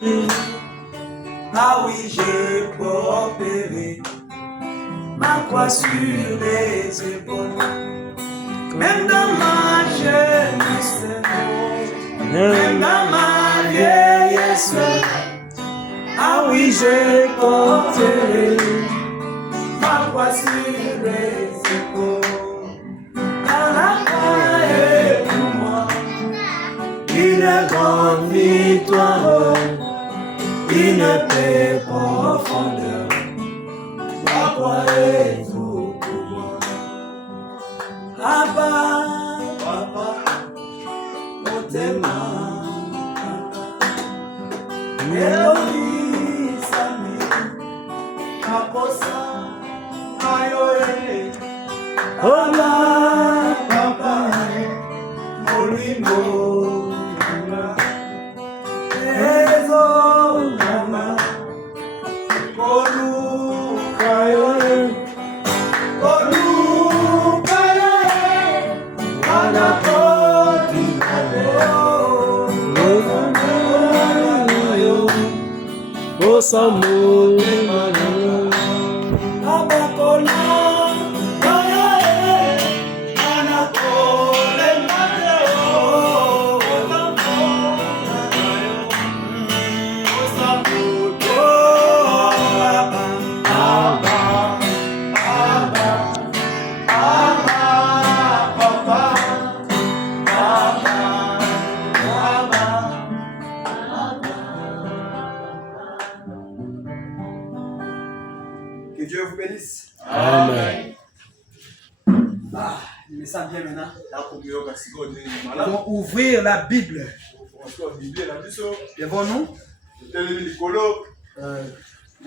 Ah oui, je porterai ma croix sur les épaules. Même dans ma jeunesse, même dans ma vieillesse. Ah oui, je porterai ma croix sur les épaules. Car la croix est pour moi une grande victoire, une paix profonde. La croix est tout pour moi. Abba, papa, motema, Elohim, Sami, Kaposa, Ayoe, Ola, papa, Molimo, Ezo, mama, Kolu, Kayoe, Kolu, Kayoe, Anapoti, O Samuel Emmanuel, Abakola, Kayoe, Anapole, Mateo, Que Dieu vous bénisse. Amen. Ah, il me sent bien maintenant. Nous allons ouvrir la Bible devant nous. Vous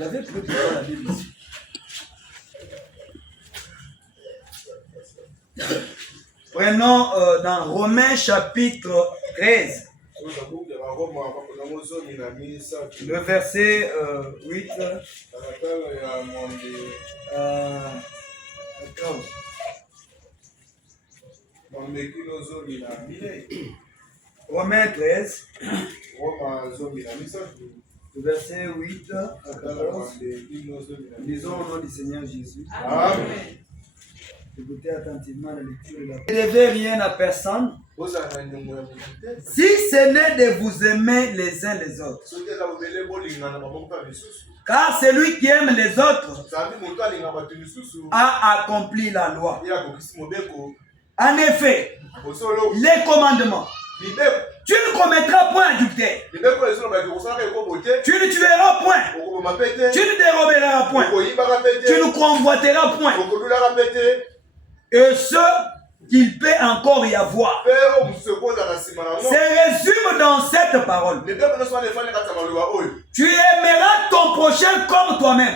avez pris devant la Bible ici. Prenons dans Romains chapitre 13, le verset 8. 14. Romains 13, le verset 8 à 14. Lisons au nom du Seigneur Jésus. Amen. Écoutez attentivement la lecture de la parole. Ne devez rien à personne, si ce n'est de vous aimer les uns les autres. Car celui qui aime les autres a accompli la loi. En effet, les commandements: tu ne commettras point adultère, tu ne tueras point, tu ne déroberas point, tu ne convoiteras point, et ce qu'il peut encore y avoir se résume dans cette parole: tu aimeras ton prochain comme toi-même.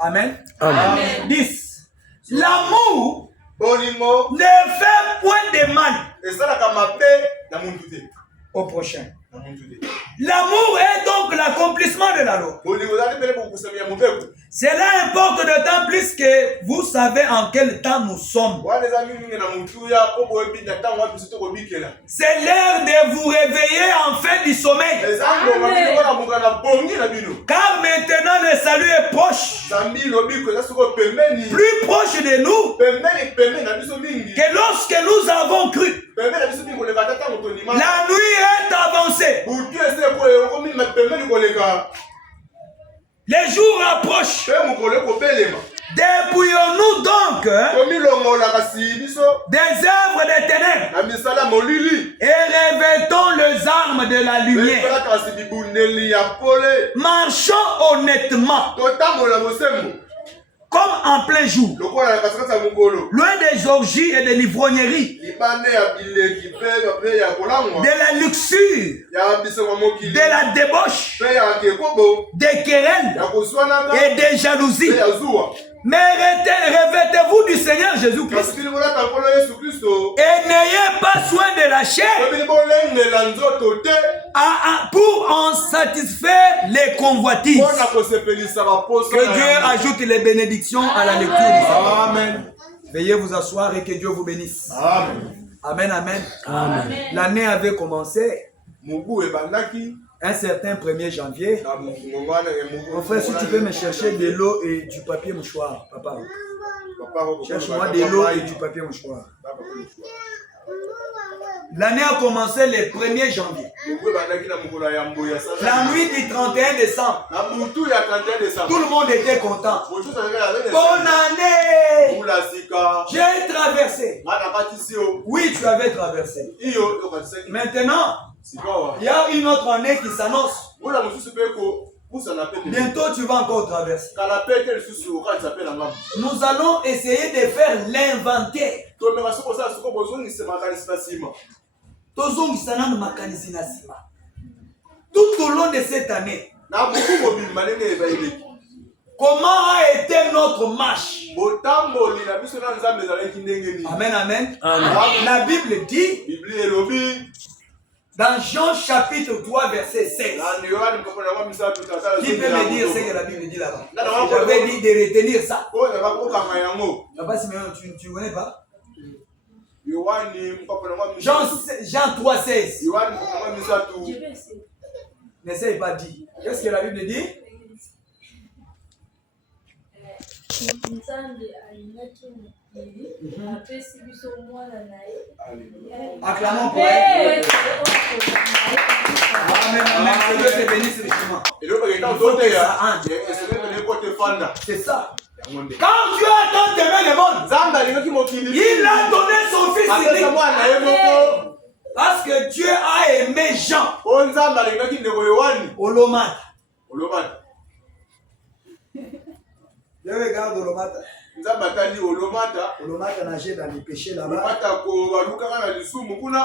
Amen. Amen. 10. L'amour ne fait point de mal au prochain. L'amour est donc l'accomplissement de la loi. Cela importe d'autant plus que vous savez en quel temps nous sommes. C'est l'heure de vous réveiller en fin du sommeil. Car maintenant le salut est proche. Plus proche de nous que lorsque nous avons cru. La nuit est avancée. Les jours approchent. Dépouillons-nous donc des œuvres des ténèbres et revêtons les armes de la lumière. Marchons honnêtement comme en plein jour, loin des orgies et des livrogneries, de la luxure, de la débauche, des querelles et des jalousies. Mais revêtez-vous du Seigneur Jésus-Christ et n'ayez pas soin de la chair pour en satisfaire les convoitises. Que Dieu ajoute les bénédictions à la lecture de sa parole. Amen. Veuillez vous asseoir et que Dieu vous bénisse. Amen. Amen, amen. Amen. L'année avait commencé Un certain 1er janvier. Mon frère, si tu peux me chercher de l'eau et du papier mouchoir, papa. Cherche-moi de l'eau et du papier mouchoir. L'année a commencé le 1er janvier. La nuit du 31 décembre. Tout le monde était content. Bonne année! J'ai traversé. Oui, tu avais traversé. Maintenant, il y a une autre année qui s'annonce. Bientôt, tu vas encore traverser. Nous allons essayer de faire l'inventaire. Tout au long de cette année, comment a été notre marche? Amen, amen. La Bible dit, dans Jean chapitre 3 verset 16. Qui peut me dire ce que la Bible dit là-bas? J'avais dit de retenir ça. Papa Simeon, tu ne connais pas? Jean 3 16. N'essaye pas de dire. Qu'est-ce que la Bible dit? Acclamons pour elle. Amen, amen. Que Dieu te bénisse richement. C'est ça. Quand Dieu a tant aimé le monde, il a donné son fils unique. Parce que Dieu a aimé Jean. Olomate. Je regarde Olomate. Olomate nageait dans les péchés là-bas,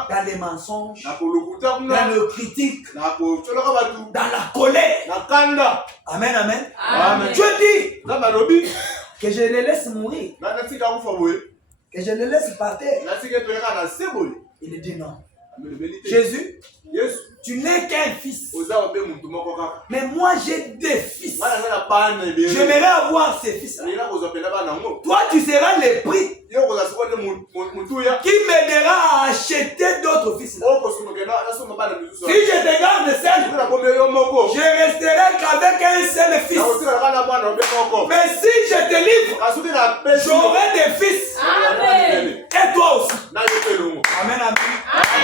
dans les mensonges, dans le critique, dans la colère. Amen, amen. Dieu dit que je les laisse mourir, que je les laisse partir. Il dit non. Jésus, tu n'es qu'un fils. Mais moi j'ai des fils. J'aimerais avoir ces fils. Toi tu seras le prix qui m'aidera à acheter d'autres fils. Si je te garde seul, je resterai qu'avec un seul fils. Mais si je te livre, j'aurai des fils. Amen. Et toi aussi. Amen, amen.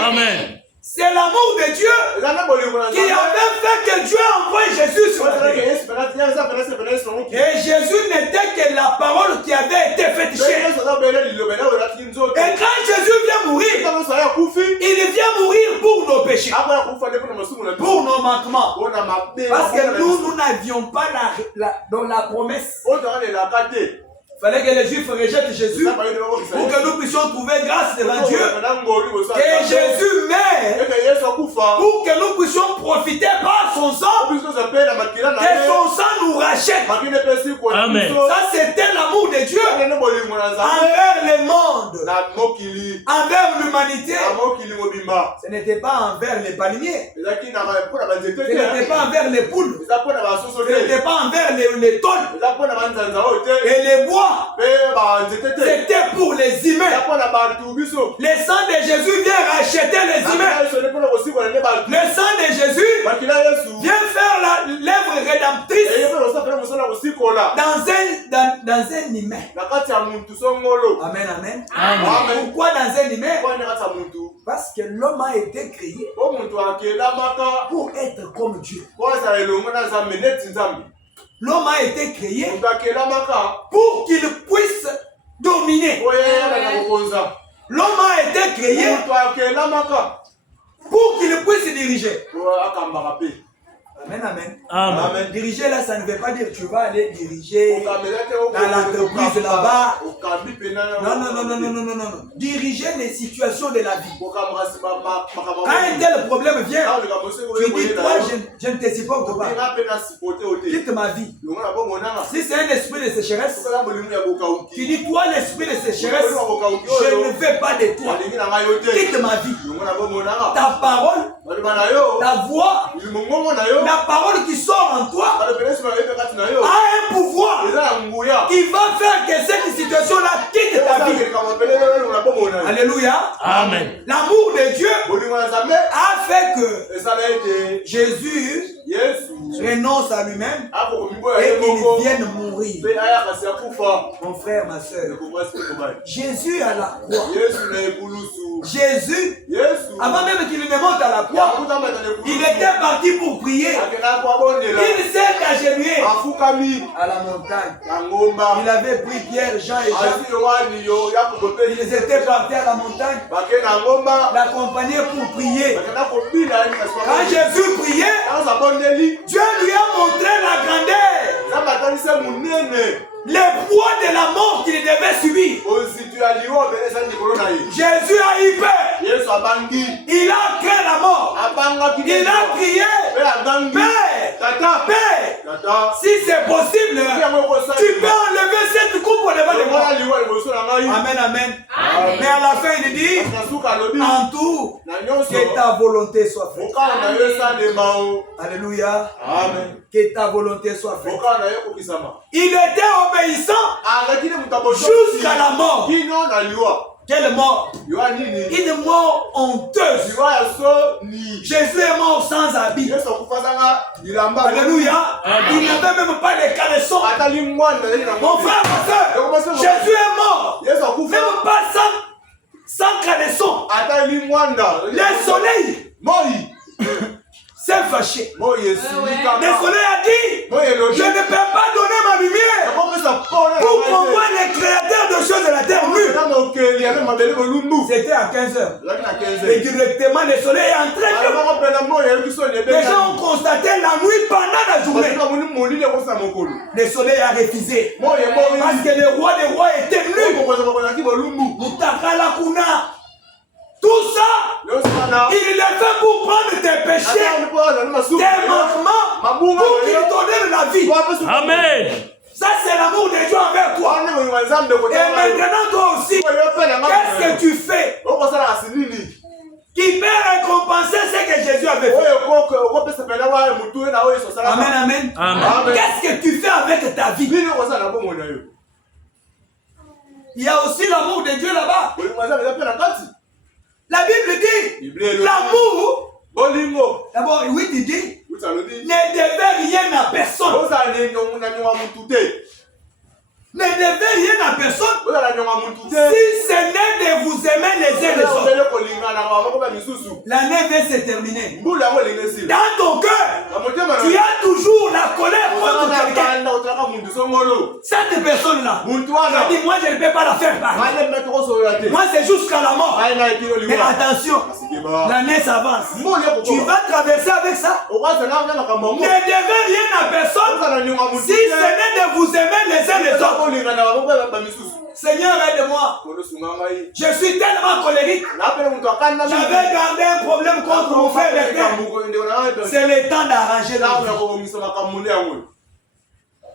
Amen. C'est l'amour de Dieu qui avait fait que Dieu envoie Jésus sur la terre. Et Jésus n'était que la parole qui avait été faite chair. Et quand Jésus vient mourir, il vient mourir pour nos péchés, pour nos manquements. Parce que nous n'avions pas la promesse. Il fallait que les Juifs rejettent Jésus pour que nous puissions trouver grâce devant Dieu. Et Jésus meurt pour que nous puissions profiter par son sang. Que son sang nous rachète. Amen. Ça c'était l'amour de Dieu envers le monde, envers l'humanité. Ce n'était pas envers les palmiers. Ce n'était pas envers les poules. Ce n'était pas envers les tôles et les bois. C'était pour les humains. Le sang de Jésus vient racheter les humains. Le sang de Jésus vient faire l'œuvre rédemptrice dans un humain. Amen, amen. Pourquoi dans un humain? Parce que l'homme a été créé pour être comme Dieu. L'homme a été créé pour qu'il puisse dominer. L'homme a été créé pour qu'il puisse diriger. Amen, amen. Amen. Diriger là, ça ne veut pas dire que tu vas aller diriger dans l'entreprise là-bas. Non. Diriger les situations de la vie. Quand un tel problème vient, tu dis, toi, Je ne te supporte pas. Quitte ma vie. Si c'est un esprit de sécheresse, tu dis toi l'esprit de sécheresse, je ne veux pas de toi. Quitte ma vie. Ta parole, ta voix, la parole qui sort en toi a un pouvoir qui va faire que cette situation-là quitte ta vie. Alléluia. Amen. L'amour de Dieu a fait que Jésus renonce à lui-même et qu'il vienne mourir. Mon frère, ma soeur, Jésus à la croix. Jésus, avant même qu'il ne monte à la croix, il était parti pour prier. Il s'est agenouillé à la montagne. Il avait pris Pierre, Jean et Jean. Ils étaient partis à la montagne, l'accompagner pour prier. Quand Jésus priait, Dieu lui a montré la grandeur, le poids de la mort qu'il devait subir. Jésus a eu peur. Il a craint la mort. Il a crié, Père, si c'est possible, tu peux enlever cette coupe devant de moi. Amen, amen. Mais à la fin, il dit, en tout, que ta volonté soit faite. Alléluia. Amen. Que ta volonté soit faite. Il était obéissant jusqu'à la mort. Quelle mort? Une mort honteuse. Jésus est mort sans habit. Alléluia. Il n'avait même pas les caleçons. Mon frère, ma soeur, Jésus est mort. Même pas sans caleçons. Le soleil s'est fâché. Le soleil a dit, je ne peux pas donner ma lumière pour qu'on voit les créateurs de choses de la terre nus. C'était à 15h. Et directement le soleil est entré. Les gens ont constaté la nuit pendant la journée. Le soleil a refusé. Parce que le roi des rois était nu. Mutakala kuna. Tout ça, il le fait pour prendre tes péchés, tes manquements, pour qu'il te donne la vie. Amen. Ça, c'est l'amour de Dieu envers toi. Et maintenant, toi aussi, qu'est-ce que tu fais qui peut récompenser ce que Jésus avait fait? Amen, amen. Amen. Qu'est-ce que tu fais avec ta vie? Il y a aussi l'amour de Dieu là-bas. La Bible dit, l'amour, d'abord, oui, il dit, ne devait rien à personne. Ne devait rien à personne si ce n'est de vous aimer les uns les autres. L'année va se terminer. Dans ton cœur, tu as toujours la colère contre quelqu'un. Cette personne-là, dit, moi je ne peux pas la faire pareil. Moi c'est jusqu'à la mort. Mais attention, l'année s'avance. Tu vas traverser avec ça. Ne devez rien à personne si ce n'est de vous aimer les uns les autres. Seigneur, aide-moi. Je suis tellement colérique. J'avais gardé un problème contre mon frère. C'est le temps d'arranger la vie.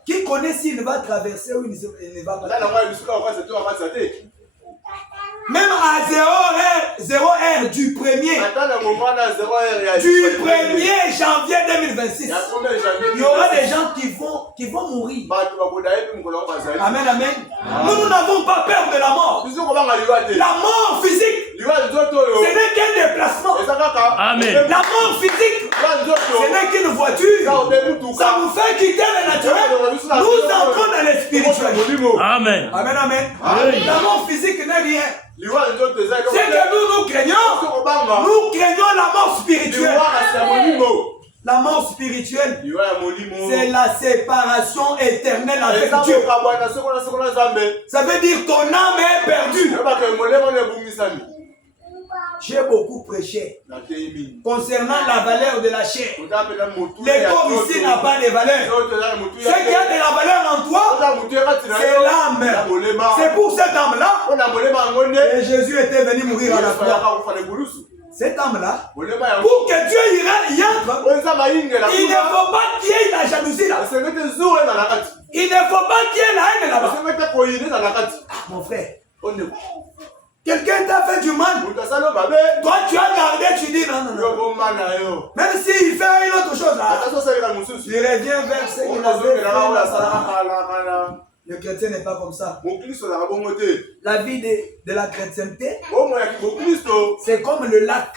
Qui connaît s'il va traverser ou il ne va pas traverser? Même à 0 heure du 1er janvier 2026, il y aura des gens qui vont mourir. Amen, amen. Nous n'avons pas peur de la mort. La mort physique, ce n'est qu'un déplacement. Amen. La mort physique, ce n'est qu'une voiture. Ça nous fait quitter le naturel. Nous entrons dans le spirituel. Amen. Amen, amen. La mort physique n'est rien. C'est que nous craignons la mort spirituelle. La mort spirituelle, c'est la séparation éternelle avec Dieu. Ça veut dire ton âme est perdue. J'ai beaucoup prêché concernant la valeur de la chair. Le corps ici n'a pas de valeur. Ce qui a de la valeur en toi, c'est l'âme. C'est pour cette âme-là que Jésus était venu mourir à la croix. Cette âme-là, pour que Dieu y entre, Il ne faut pas qu'il y ait la jalousie là. Il ne faut pas qu'il y ait la haine là-bas. Ah, mon frère. Quelqu'un t'a fait du mal. Toi, tu as gardé, tu dis non, non, non. Même s'il fait une autre chose là, il revient vers ce qu'il avait fait. Le chrétien n'est pas comme ça. La vie de la chrétienté, c'est comme le lac.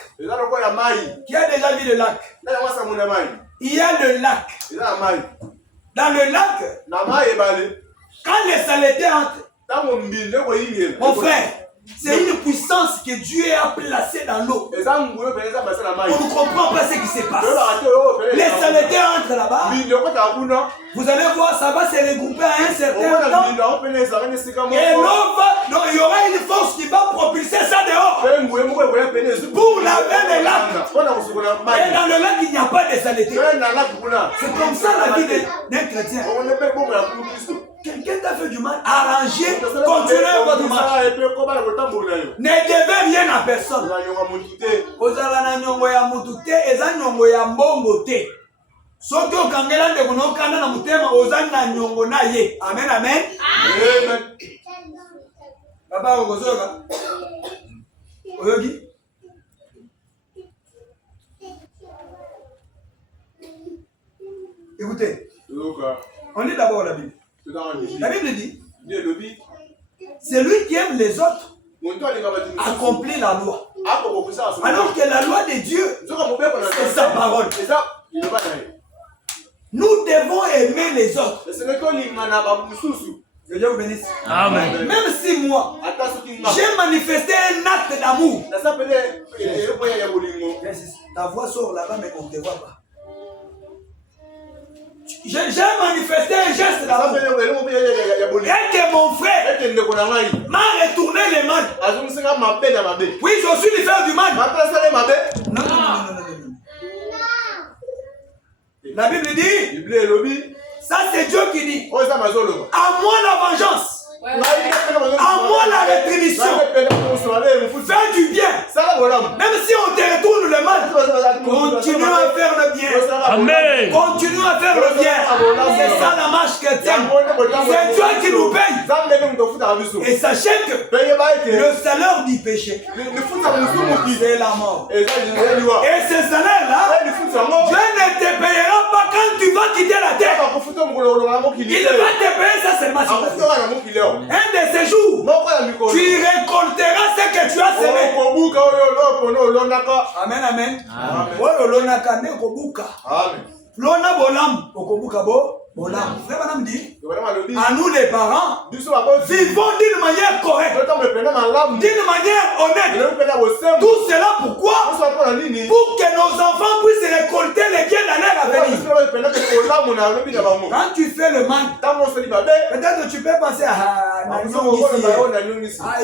Qui a déjà vu le lac? Il y a le lac. Dans le lac, quand les saletés entrent, mon frère, c'est une puissance que Dieu a placée dans l'eau. On ne comprend pas ce qui se passe. Les saletés entrent là-bas. Vous allez voir, ça va se regrouper à un certain temps. Et l'eau va, donc il y aura une force qui va propulser ça dehors. Pour laver le lac. Et dans le lac, il n'y a pas de saleté. C'est comme ça la vie d'un chrétien. Quelqu'un t'a fait du mal, arrangez, continuez votre marche. Ne devez rien à personne. Ozala na nyongo ya mutu te, eza nyongo ya mbongo te. Soki okangela ndeko na okanda na mutema, ozali na nyongo na ye. Amen, amen. Papa okozoka. Oyoki? Écoutez, on lit d'abord la Bible. La Bible dit, c'est lui qui aime les autres accomplit la loi. Alors que la loi de Dieu, c'est sa parole. Nous devons aimer les autres. Que Dieu vous bénisse. Amen. Même si moi, j'ai manifesté un acte d'amour. Ta voix sort là-bas, mais on ne te voit pas. J'ai manifesté un geste d'amour. Et que mon frère m'a retourné les mains. Oui, je suis lui faire du mal. Non, non, non, non, non. La Bible dit, ça c'est Dieu qui dit, à moi la vengeance, à moi la rétribution. Fais du bien. Même si on te retourne le mal, continue à faire le bien. Amen. Continue à faire le bien. C'est ça la marche chrétienne. C'est Dieu qui nous paye. Et sachez que le salaire du péché, c'est la mort. Et ce salaire-là, Dieu ne te payera pas quand tu vas quitter la terre. Il va te payer ça seulement sur la terre. Un de ces jours, tu récolteras ce que tu as semé. Amen, amen. Amen. Frère Madame dit, à nous les parents, vivons d'une manière correcte, d'une manière honnête. Tout cela pourquoi? Pour que nos enfants puissent récolter les biens dans l'air à venir. Quand tu fais le mal, peut-être tu peux penser à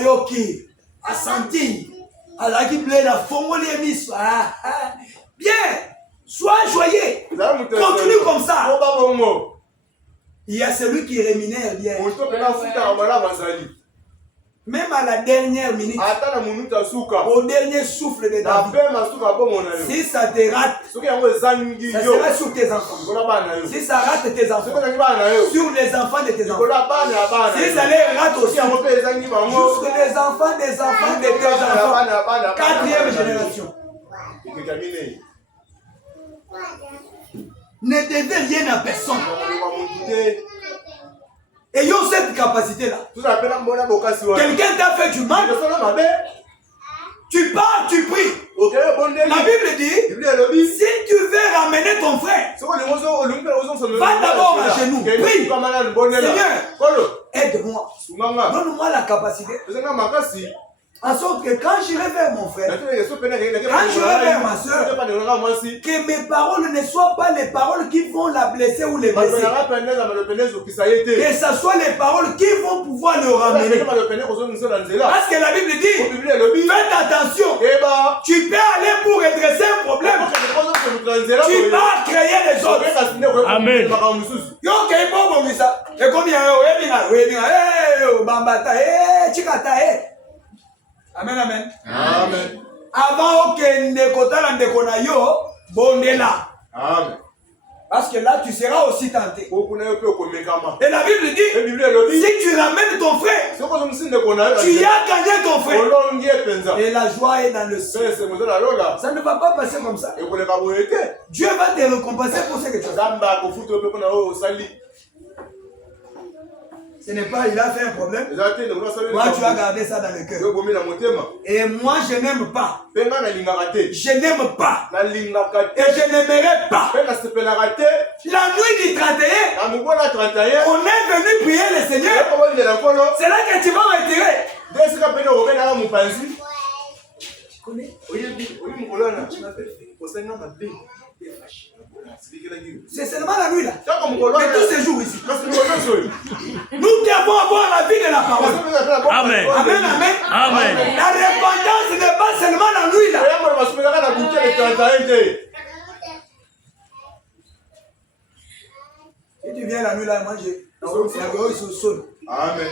Yoki, à sentir, à la qui plaît la fongole miss. Bien, sois joyeux, continue comme ça. Il y a celui qui rémunère bien. Même à la dernière minute, au dernier souffle de ta vie, si ça te rate, ça sera sur tes enfants. Si ça rate tes enfants, sur les enfants de tes enfants. Si ça les rate aussi, jusque les enfants des enfants de tes enfants. 4e génération. Ne devez rien à personne. Ayons cette capacité-là. Quelqu'un t'a fait du mal, tu pars, tu pries. La Bible dit, si tu veux ramener ton frère, va d'abord à genoux, prie. Seigneur, aide-moi. Donne-moi la capacité. En sorte que quand j'irai vers mon frère, quand j'irai vers ma soeur, que mes paroles ne soient pas les paroles qui vont la blesser ou les blesser. Que ce soit les paroles qui vont pouvoir le ramener. Parce que la Bible dit, faites attention, tu peux aller pour redresser un problème, tu vas créer les autres. Amen. Amen, amen. Avant que ndeko tala ndeko na yo, bondela. Amen. Parce que là, tu seras aussi tenté. Et la Bible dit, si tu ramènes ton frère, tu as gagné ton frère. Et la joie est dans le ciel. Ça ne va pas passer comme ça. Dieu va te récompenser pour ce que tu as fait. Ce n'est pas, il a fait un problème. Moi, tu as gardé ça dans le cœur. Et moi, je n'aime pas. Je n'aime pas. Et je n'aimerais pas. La nuit du 31, on est venu prier le Seigneur. C'est là que tu vas retirer. Tu connais? C'est seulement la nuit là. Mais tous ces jours ici. Nous devons avoir la vie de la parole. Amen. Amen, amen. Amen. La repentance n'est pas seulement la nuit là. Si tu viens la nuit là, moi j'ai. Amen.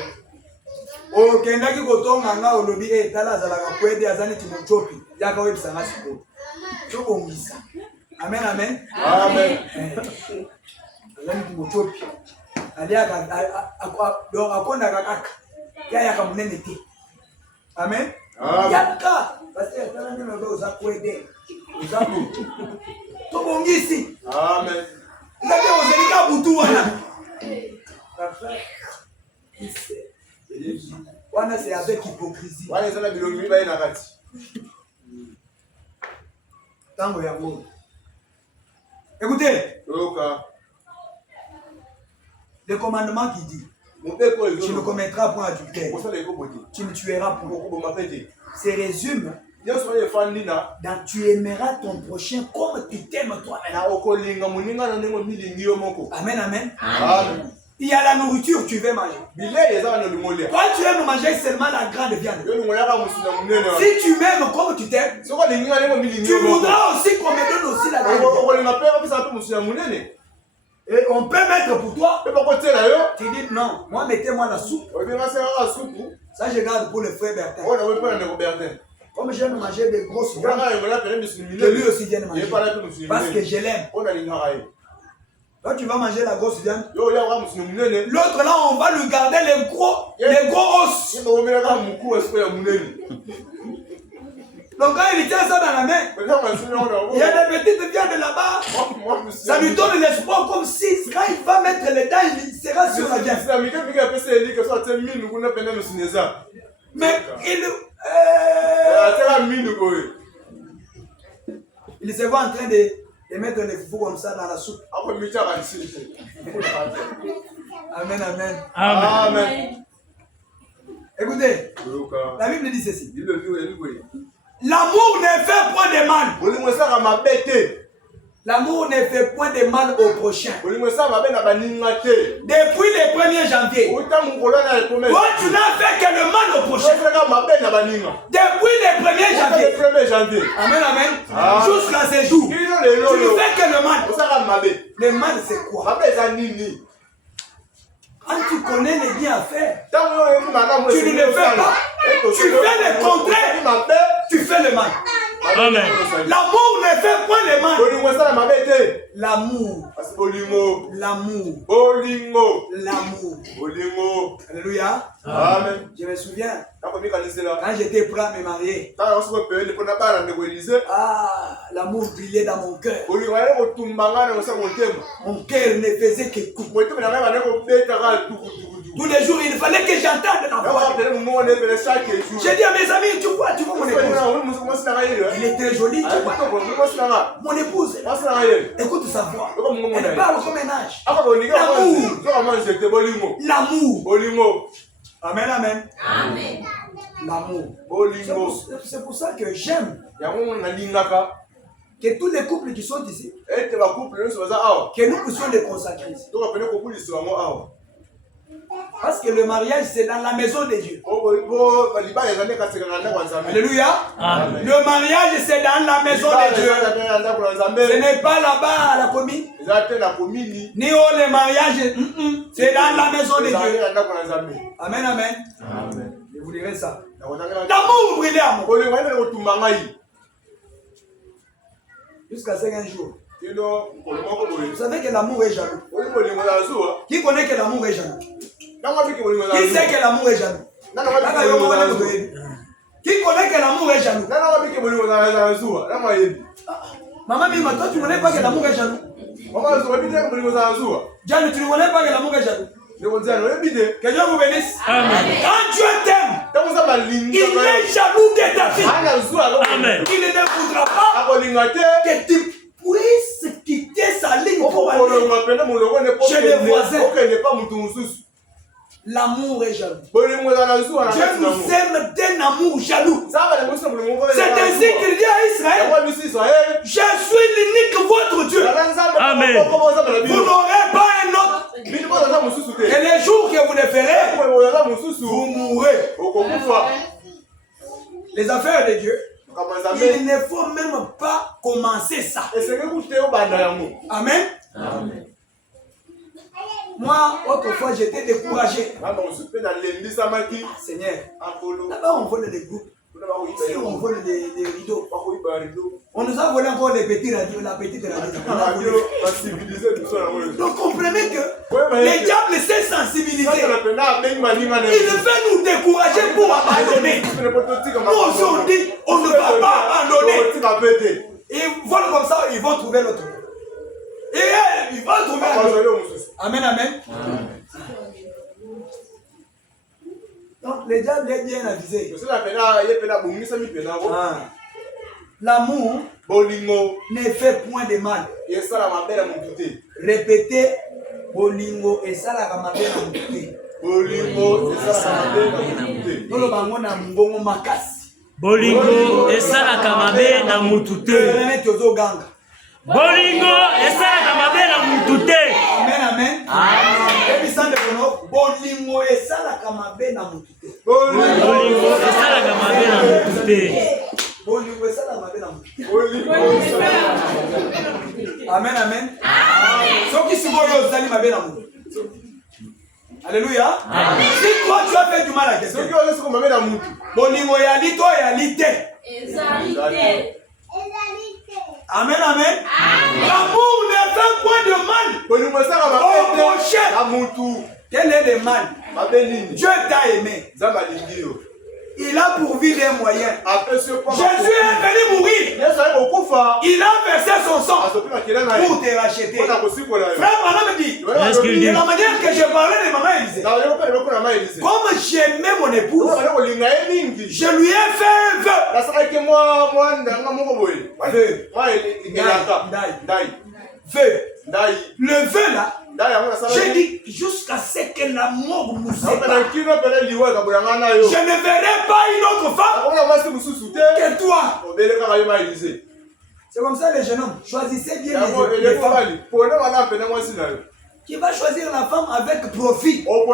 Ok, naki kotonga olobi tala azalaka kwede azani timochopi yaka webisanga siko. Chokongisa. Amen, amen. Amen. Azani timochopi. Aliaka donc akonda kaka. Yaka munene te. Amen. Yaka parce que tala ndio ndo za kwede. Uzapo. Tokongisi. Amen. Ndio ozalika butu wana. Wana c'est avec hypocrisie. Wana ezala bilongi mibaye na kati. Tango ya bon. Écoutez. Le commandement qui dit tu ne commettras point adultère. Tu ne tueras point. Se résume dans tu aimeras ton prochain comme tu t'aimes toi-même. Amen, amen. Amen. Il y a la nourriture, tu veux manger. Toi, tu aimes manger seulement la grande viande. Si tu m'aimes comme tu t'aimes, tu voudras aussi qu'on me donne aussi la grande viande. Et on peut mettre pour toi. Tu dis non, moi mettez-moi la soupe. Ça je garde pour le frère Bertin. Comme j'aime manger des grosses viandes, que lui aussi vienne manger. Parce que je l'aime. Toi tu vas manger la grosse viande. L'autre là on va lui garder les gros os. Donc quand il tient ça dans la main, il y a des petites viandes là-bas. Ça lui donne l'espoir comme si quand il va mettre les dents, il sera sur la viande. Mais il se voit en train de mettre les foufous comme ça dans la soupe. Amen, amen. Amen. Écoutez, la Bible dit ceci. L'amour ne fait point de mal. L'amour ne fait point de mal au prochain. Depuis le 1er janvier, toi tu n'as fait que le mal au prochain. Depuis le 1er janvier. Amen, amen. Jusqu'à ce jour, tu ne fais que le mal. Le mal c'est quoi? Quand tu connais les biens à faire, tu ne le fais pas. Tu fais le contraire. Tu fais le mal. Amen. L'amour ne fait point le mal. L'amour. Alléluia. Amen. Je me souviens, quand j'étais prêt à me marier, l'amour brillait dans mon cœur. Mon cœur ne faisait que couper. Tous les jours, il fallait que j'entende la voix. J'ai dit à mes amis, tu vois mon épouse. Il est très joli, tu vois. Mon épouse, écoute sa voix. Elle parle comme un âge. L'amour. Amen, amen. Amen. L'amour. C'est pour ça que j'aime que tous les couples qui sont ici, que nous puissions les consacrer. Parce que le mariage, c'est dans la maison de Dieu. Alléluia. Amen. Le mariage, c'est dans la maison de Dieu. Ce n'est pas là-bas à la commune. Ni au le mariage, c'est dans la maison de Dieu. Amen, amen. Je vous dirai ça. L'amour brûlait à moi. Jusqu'à 5 jours. Vous savez que l'amour est jaloux. Qui connaît que l'amour est jaloux? Qui sait que l'amour est jaloux? Qui connaît que l'amour est jaloux? Maman Mima, toi tu ne connais pas que l'amour est jaloux? Jeanne, tu ne connais pas que l'amour est jaloux? Que Dieu vous bénisse. Amen. Quand Dieu t'aime, il est jaloux de ta vie. Amen. Il ne voudra pas que tu puisses quitter sa ligne pour aller chez les voisins. L'amour est jaloux. Dieu nous aime d'un amour jaloux. C'est ainsi qu'il dit à Israël, je suis l'unique votre Dieu. Amen. Vous n'aurez pas un autre. Et les jours que vous le ferez, vous mourrez. Les affaires de Dieu, il ne faut même pas commencer ça. Amen. Amen. Moi, autrefois, j'étais découragé. Seigneur, là-bas, on vole des groupes. Ici, on vole des rideaux. On nous a volé encore les petits radios, la petite radio. Donc, comprenez que les diables s'est sensibilisé. Il veut nous décourager pour abandonner. Nous aussi, on dit, on ne va pas abandonner. Ils volent comme ça, ils vont trouver l'autre. Et ils vont trouver l'autre. Amen, amen. Donc, les diables est bien avisé. L'amour ne fait point de mal. Répétez, Bolingo et Salamabe na mouté. Bolingo et Salamabe na mouté. Bolingo et Salamabe na mouté. Bolingo et Salamabe na mouté. Amen, amen. Bolingo et Salamabe na mouté. Bolingo et Salamabe na mouté. Bolingo et Salamabe na mouté. Amen, amen. Ce qui se voit aux animaux na mouté. Alléluia. Si toi tu as fait du mal à quelqu'un, bolingo ya lito ya lité. Amen, amen. L'amour ne fait point de mal au prochain. Quel est le mal? Dieu t'a aimé. Il a pourvu des moyens. Jésus est venu mourir. Il a versé son sang pour te racheter. Frère Branham me dit, de la manière que je parlais de maman Élisée, comme j'aimais mon épouse, je lui ai fait un vœu. Le vœu là, j'ai dit jusqu'à ce que la mort nous sépare. Je ne verrai pas une autre femme que toi. C'est comme ça les jeunes hommes. Choisissez bien les femmes. Qui va choisir la femme avec profit. Frère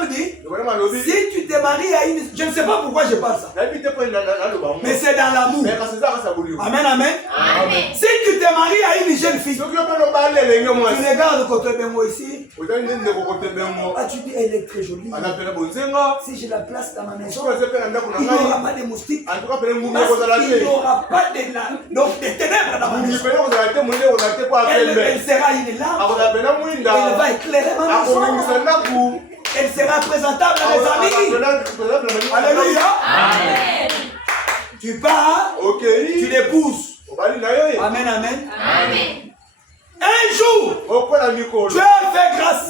me dit, si tu te maries à une... Je ne sais pas pourquoi je parle ça. Mais c'est dans l'amour. Amen, amen. Si tu te maries à une jeune fille, tu regardes côté de moi ici. Ah, tu dis, elle est très jolie. Si je la place dans ma maison, il n'y aura pas de moustiques. Parce qu'il n'y aura pas de ténèbres dans ma maison. Elle sera une lampe. Elle va éclairer ma maison. Elle sera présentable à mes amis. Alléluia. Amen. Tu pars, tu l'épouses. Amen, amen. Un jour, Dieu fait grâce.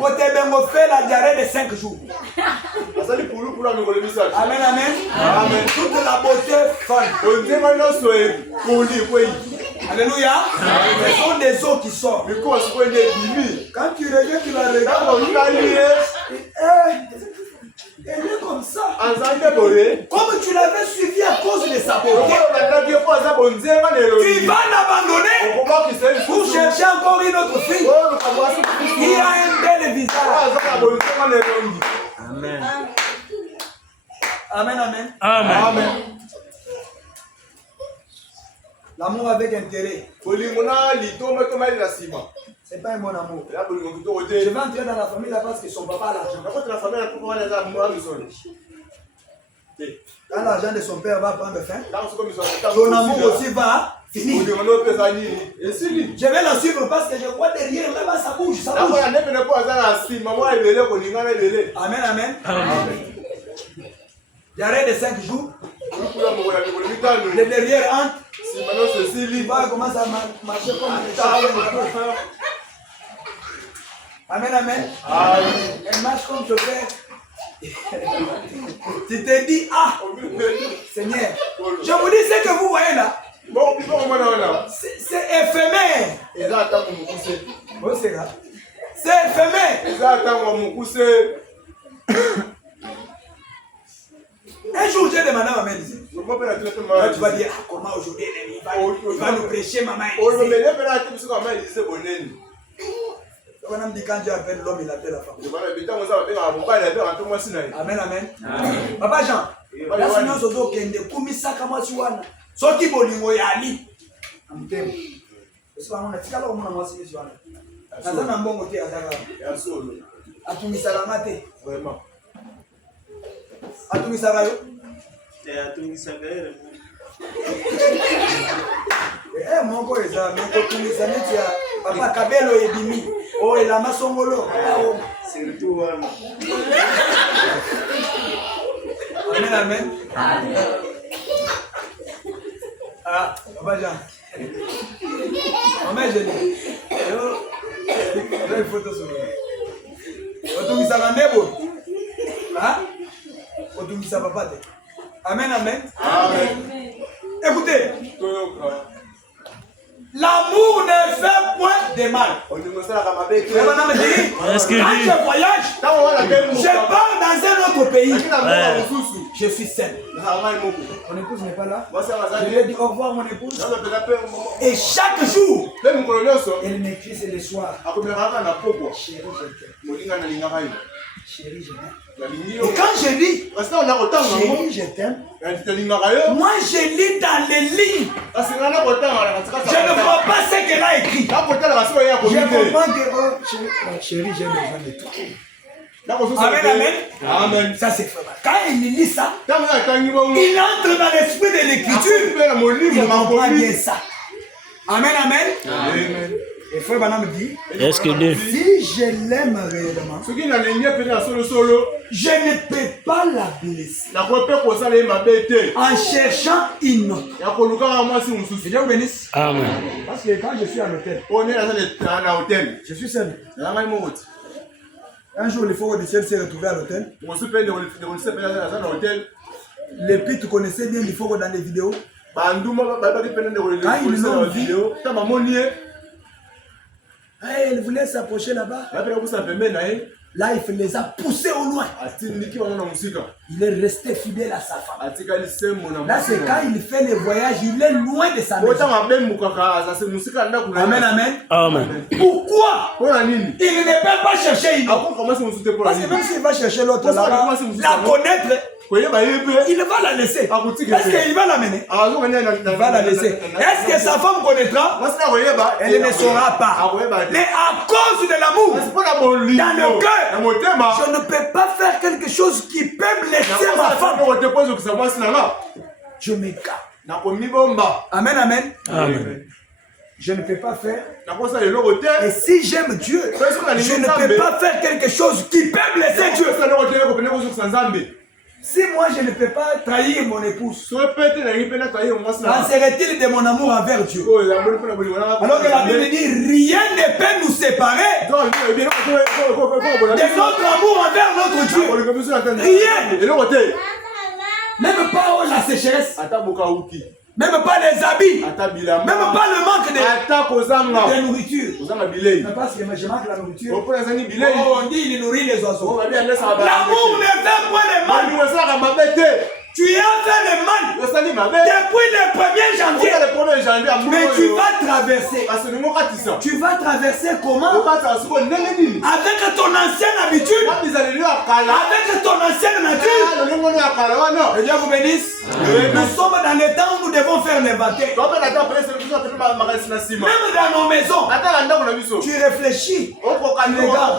Côté Bengo fait la diarrhée de 5 jours. Amen, amen. Toute la beauté folle. Alléluia. Ce sont des eaux qui sortent. Quand tu regardes, tu la regardes. Elle est comme ça. Comme tu l'avais suivi à cause de sa beauté. Tu vas l'abandonner pour chercher encore une autre fille. Il a un bel visage. Amen. Amen, amen. Amen. L'amour avec intérêt. C'est pas un bon amour. Je vais entrer dans la famille là parce que son papa a l'argent. Quand l'argent de son père va prendre fin, son amour aussi va finir. Je vais la suivre parce que je vois derrière là-bas ça bouge, ça bouge. Amen, amen. J'arrête de 5 jours. Le derrière entre. Tu vois comment ça marche comme amen, amen. Elle marche comme chauffeur. Tu te dis, ah, Seigneur, je vous dis ce que vous voyez là. C'est éphémère. C'est éphémère. Un jour, j'ai demandé à ma mère, tu vas dire, ah, comment aujourd'hui il va nous prêcher, maman. On me dit quand Dieu appelle l'homme, il appelle la femme. Amen, amen. Papa Jean, là, sinon, c'est donc qu'il y a des commissaires comme ça. Ceux qui vont dire, il y a Ali. C'est pas mon petit alors mon amour, c'est ça. Ça n'a pas bon côté à ça. À tout mis ça la maté. Vraiment. À tout mis ça là. À tout mis ça là. Eh mon go eza mais ko tout mis ça net ya papa kabelo ebimi. Oh et la masongolo. Surtout wana. Amen, amen. Ah, Papa Jean. Maman, je dis. J'ai une photo sur moi. Otumisa Randebo. Hein? Otumisa Papa. Amen, amen. Amen. Écoutez. L'amour ne fait point de mal. Quand je voyage, je pars dans un autre pays. Je suis seul. Mon épouse n'est pas là. Je lui ai dit au revoir, mon épouse. Et chaque jour, elle m'écrit, c'est le soir. Chérie, je t'aime. Chérie, je t'aime. Et quand je lis, chérie, je t'aime, moi je lis dans les lignes. Je ne vois pas ce qu'elle a écrit. Je comprends que, oh, chérie, j'ai besoin de toi. Amen, amen. Amen. Ça c'est vrai. Quand il lit ça, il entre dans l'esprit de l'écriture. Il comprend bien ça. Amen, amen. Amen. Et frère Banam dit, est-ce que si je l'aime réellement, je ne peux pas la blesser en cherchant une autre. Que Dieu vous bénisse. Amen. Parce que quand je suis à l'hôtel, je suis seul. Un jour, les frères du ciel s'est retrouvé à l'hôtel. Les pites, tu connaissais bien les frères dans les vidéos. Quand ils l'ont vu, il voulait s'approcher là-bas. Là, il les a poussés au loin. Il est resté fidèle à sa femme. Là, c'est quand il fait les voyages, il est loin de sa maison. Amen, amen. Amen. Pourquoi il ne peut pas chercher une autre? Parce que même s'il va chercher l'autre là-bas, la connaître, il va la laisser. Est-ce qu'il va l'amener? Il va la laisser. Est-ce que sa femme connaîtra? Elle ne saura pas. Mais à cause de l'amour, dans le cœur, je ne peux pas faire quelque chose qui peut blesser ma femme. Je m'égare. Amen, amen. Amen. Je ne peux pas faire. Et si j'aime Dieu, je ne peux pas faire quelque chose qui peut blesser Dieu. Si moi je ne peux pas trahir mon épouse, qu'en serait-il de mon amour envers Dieu? Alors que la Bible dit, rien ne peut nous séparer de notre amour envers notre Dieu. Rien. Même pas la sécheresse. Même pas les habits. Même pas le manque de nourriture. Mais parce que je manque la nourriture. Oh, on dit il nourrit les oiseaux. L'amour ne fait point de mal. Tu as fait le mal depuis le 1er janvier. Mais tu vas traverser. Tu vas traverser comment? Avec ton ancienne habitude. Avec ton ancienne nature. Que Dieu vous bénisse. Nous sommes dans les temps où nous devons faire l'inventaire. Même dans nos maisons. Tu réfléchis. Tu regardes.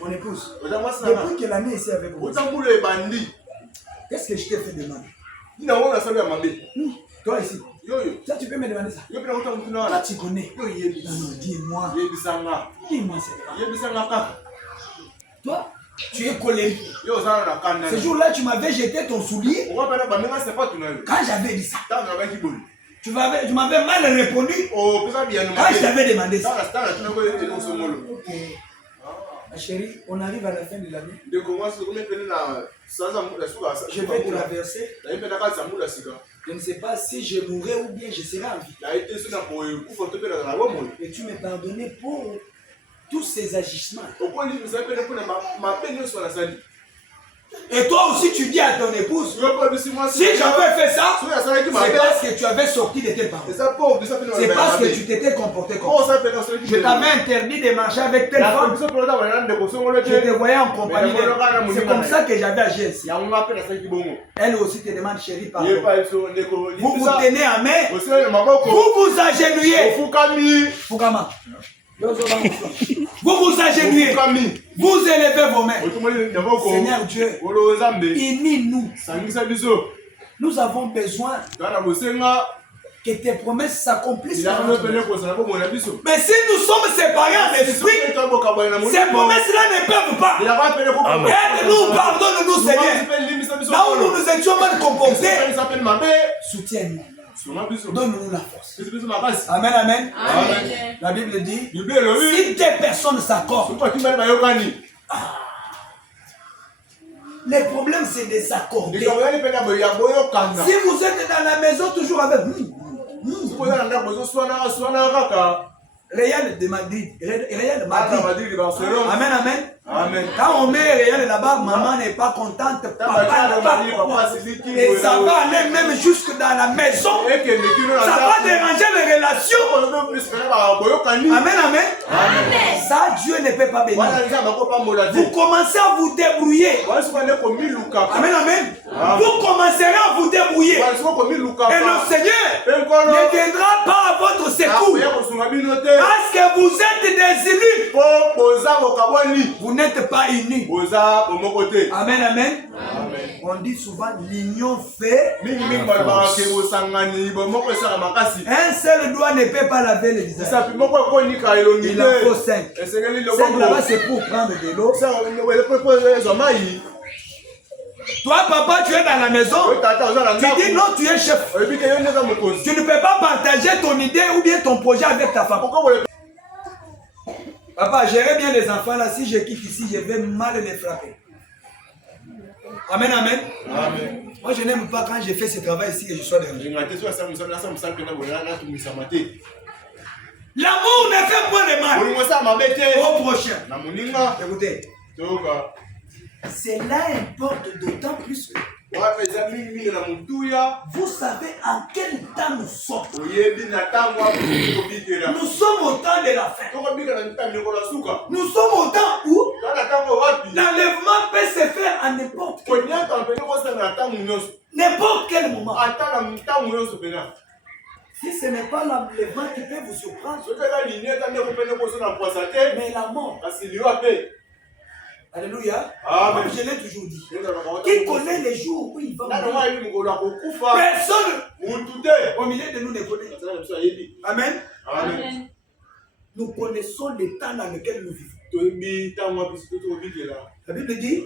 Mon épouse, depuis quelle année ici avec vous? Qu'est-ce que je t'ai fait demander? Toi ici. Ça, tu peux me demander ça. Toi, tu connais. Non, dis-moi. Dis-moi ça. Toi, tu es colérique. Ce jour-là, tu m'avais jeté ton soulier. Quand j'avais dit ça, tu m'avais mal répondu. Quand je t'avais demandé ça. Ma chérie, on arrive à la fin de l'année. Je vais te la verser. Je ne sais pas si je mourrai ou bien je serai en vie. Et tu me pardonnais pour tous ces agissements. Et toi aussi tu dis à ton épouse, si j'avais fait ça, c'est parce que tu avais sorti de tes parents. C'est parce que tu t'étais comporté comme ça. Je t'avais interdit de marcher avec telle femme. Je te voyais en compagnie d'elle. C'est comme ça que j'avais agi ici. Elle aussi te demande chérie pardon. Vous vous tenez en main. Vous vous agenouillez. Fukama. Vous vous agenouillez. Vous élevez vos mains. Seigneur Dieu, unis-nous. Nous avons besoin que tes promesses s'accomplissent. Mais si nous sommes séparés en esprit, ces promesses-là ne peuvent pas. Aide-nous, pardonne-nous, Seigneur. Là où nous nous étions mal comportés, soutiens-nous. Donne-nous la force. Amen, amen. Amen. La Bible dit, si des personnes s'accordent, les problèmes c'est de s'accorder. Si vous êtes dans la maison toujours avec Real de Madrid. Amen, amen. Amen. Quand on met Real là-bas, maman n'est pas contente, papa n'est pas content. Et ça va aller même jusque dans la maison. Ça va déranger les relations. Amen, amen. Amen. Ça, Dieu ne peut pas bénir. Vous commencez à vous débrouiller. Amen, amen. Vous commencerez à vous débrouiller. Et le Seigneur ne viendra pas à votre secours. Parce que vous êtes des élus. Vous n'êtes pas unis. Amen, amen. On dit souvent l'union fait. Un seul doigt ne peut pas laver les visages. Il en faut 5. 5 là-bas c'est pour prendre de l'eau. Toi, papa, tu es dans la maison. Tu dis non, tu es chef. Tu ne peux pas partager ton idée ou bien ton projet avec ta femme. Papa, gérez bien les enfants là. Si je quitte ici, je vais mal les frapper. Amen, amen. Amen. Moi, je n'aime pas quand je fais ce travail ici et je sois dérangé. L'amour ne fait point de mal au prochain. Écoutez. Cela importe d'autant plus que vous savez en quel temps nous sommes. Nous sommes au temps de la fin. Nous sommes au temps où l'enlèvement peut se faire à n'importe quel moment. Si ce n'est pas l'enlèvement qui peut vous surprendre, mais la mort. Alléluia. Amen. Je l'ai toujours dit. Qui connaît les jours où il va mourir? Personne au milieu de nous ne connaît. Amen. Amen. Nous connaissons le temps dans lequel nous vivons. La Bible dit,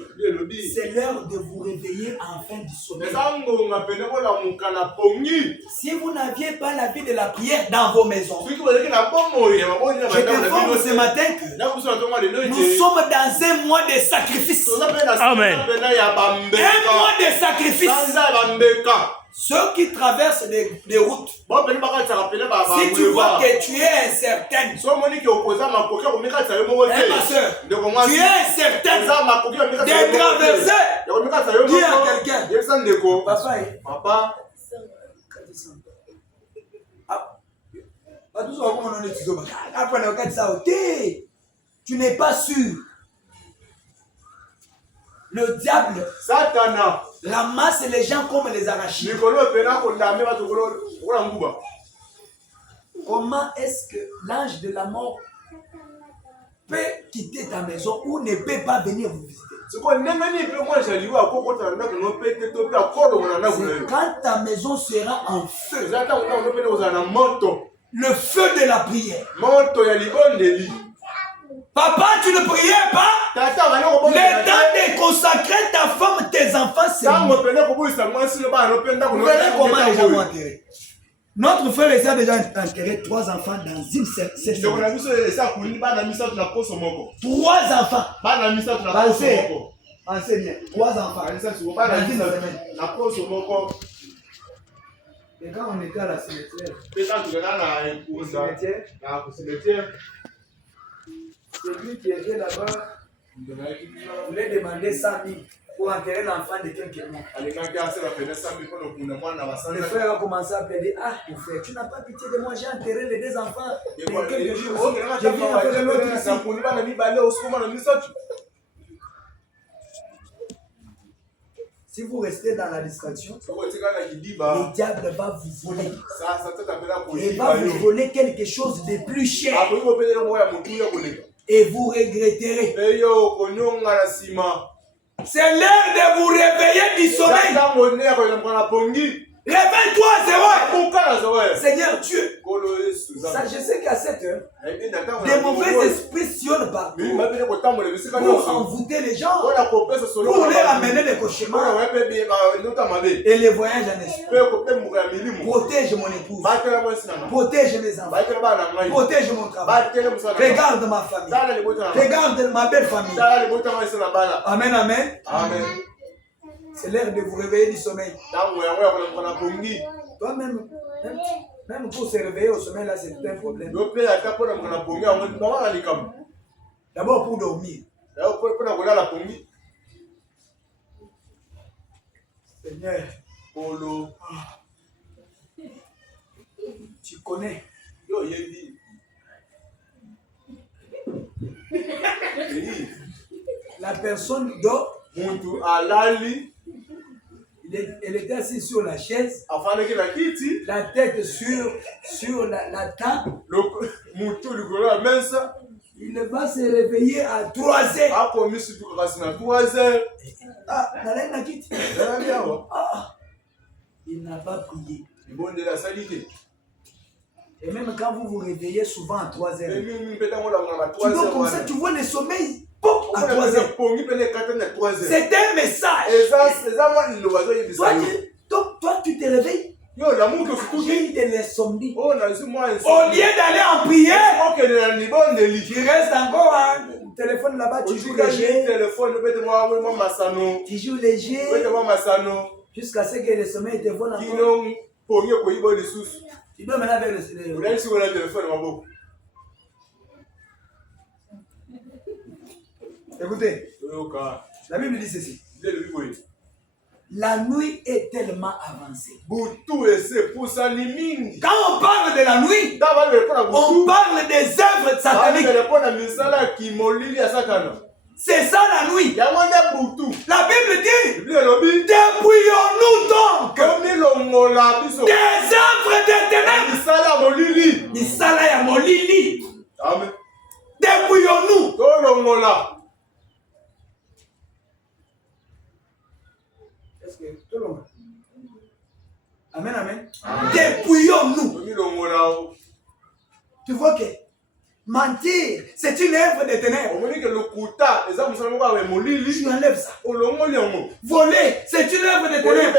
c'est l'heure de vous réveiller en fin du sommeil. Si vous n'aviez pas la vie de la prière dans vos maisons, je t'informe ce matin que nous sommes dans un mois de sacrifice. Amen. Un mois de sacrifice. Ceux qui traversent des routes, si tu vois que tu es incertaine, ma soeur, tu es incertaine de traverser, dis à quelqu'un, papa, tu n'es pas sûr. Le diable ramasse les gens comme les arachides. Comment est-ce que l'ange de la mort peut quitter ta maison ou ne peut pas venir vous visiter. C'est quand ta maison sera en feu. Le feu de la prière. Papa, tu ne priais pas. Le temps de consacrer ta femme, tes enfants, c'est vous verrez comment les gens vont enterrer. Notre frère et sœur a déjà enterré 3 enfants dans une seule semaine. 3 enfants. Pensez bien. 3 enfants dans une semaine. Et quand on était à la cimetière, celui qui était là-bas voulait demander 100 000 pour enterrer l'enfant de quelqu'un. Le frère a commencé à plaider. Ah, mon frère, tu n'as pas pitié de moi, j'ai enterré les 2 enfants. Je viens enterrer l'autre ici. Si vous restez dans la distraction, le diable va vous voler. Il va vous voler quelque chose de plus cher. Et vous regretterez. C'est l'heure de vous réveiller du sommeil. Réveille-toi, Zéro. Seigneur Dieu. Ça, je sais qu'à cette heure, des mauvais esprits sillonnent partout pour envoûter les gens, pour leur amener des cauchemars et les voyages en esprit. Protège mon épouse, protège mes enfants, protège mon travail, regarde ma famille, regarde ma belle famille. Amen, amen. Amen. C'est l'heure de vous réveiller du sommeil. Toi-même, même pour se réveiller au sommeil, là, c'est un problème. D'abord pour dormir. Seigneur, tu connais. La personne dort. Elle était assise sur la chaise, la tête sur la table. Il va se réveiller à 3 heures. Ah, il n'a pas prié. Et même quand vous vous réveillez souvent à 3 heures, tu vois comme ça, tu vois le sommeil. À 3 heures. C'est un message. Toi, tu te réveilles. J'ai eu de l'insomnie. Au lieu d'aller en prière, tu restes encore un téléphone là-bas, tu joues léger. Tu joues léger. Jusqu'à ce que le sommeil te vole encore. Tu dois maintenant avec le téléphone. Écoutez, la Bible dit ceci. La nuit est tellement avancée. Quand on parle de la nuit, on parle des œuvres sataniques. C'est ça la nuit. La Bible dit, dépouillons-nous donc des œuvres des ténèbres. Dépouillons-nous. Amen, amen. Dépouillons-nous. Tu vois que mentir, c'est une œuvre des ténèbres. Tu enlèves ça. Voler, c'est une œuvre des ténèbres.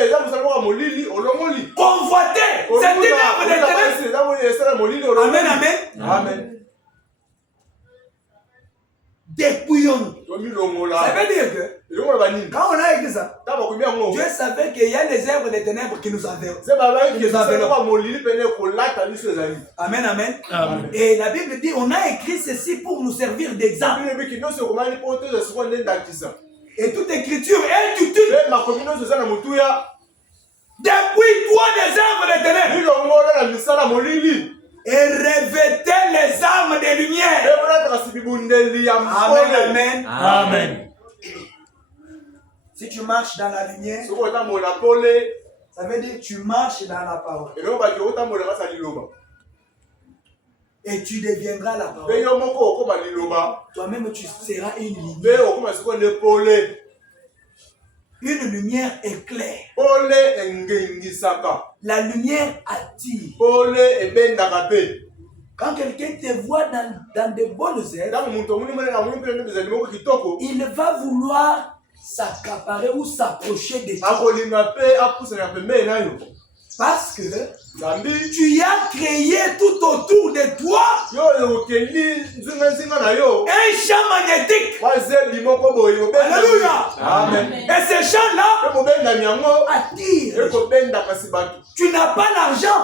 Convoiter, c'est une œuvre des ténèbres. Amen, amen. Amen. Dépouillons-nous. Ça veut dire que quand on a écrit ça, Dieu savait qu'il y a les œuvres des ténèbres qui nous enverront. Amen, amen. Amen. Et la Bible dit, on a écrit ceci pour nous servir d'exemple. Et toute écriture est utile. Dépouille-toi des œuvres des ténèbres. Et revêtez les armes de lumière. Amen, amen. Amen. Si tu marches dans la lumière, ça veut dire que tu marches dans la parole. Et tu deviendras la parole. Toi-même, tu seras une lumière. Une lumière éclaire. La lumière attire. Quand quelqu'un te voit dans de bonnes œuvres, il va vouloir s'accaparer ou s'approcher de toi. Parce que tu as créé tout autour de toi un champ magnétique. Alléluia. Amen. Et ce champ-là attire. Tu n'as pas l'argent,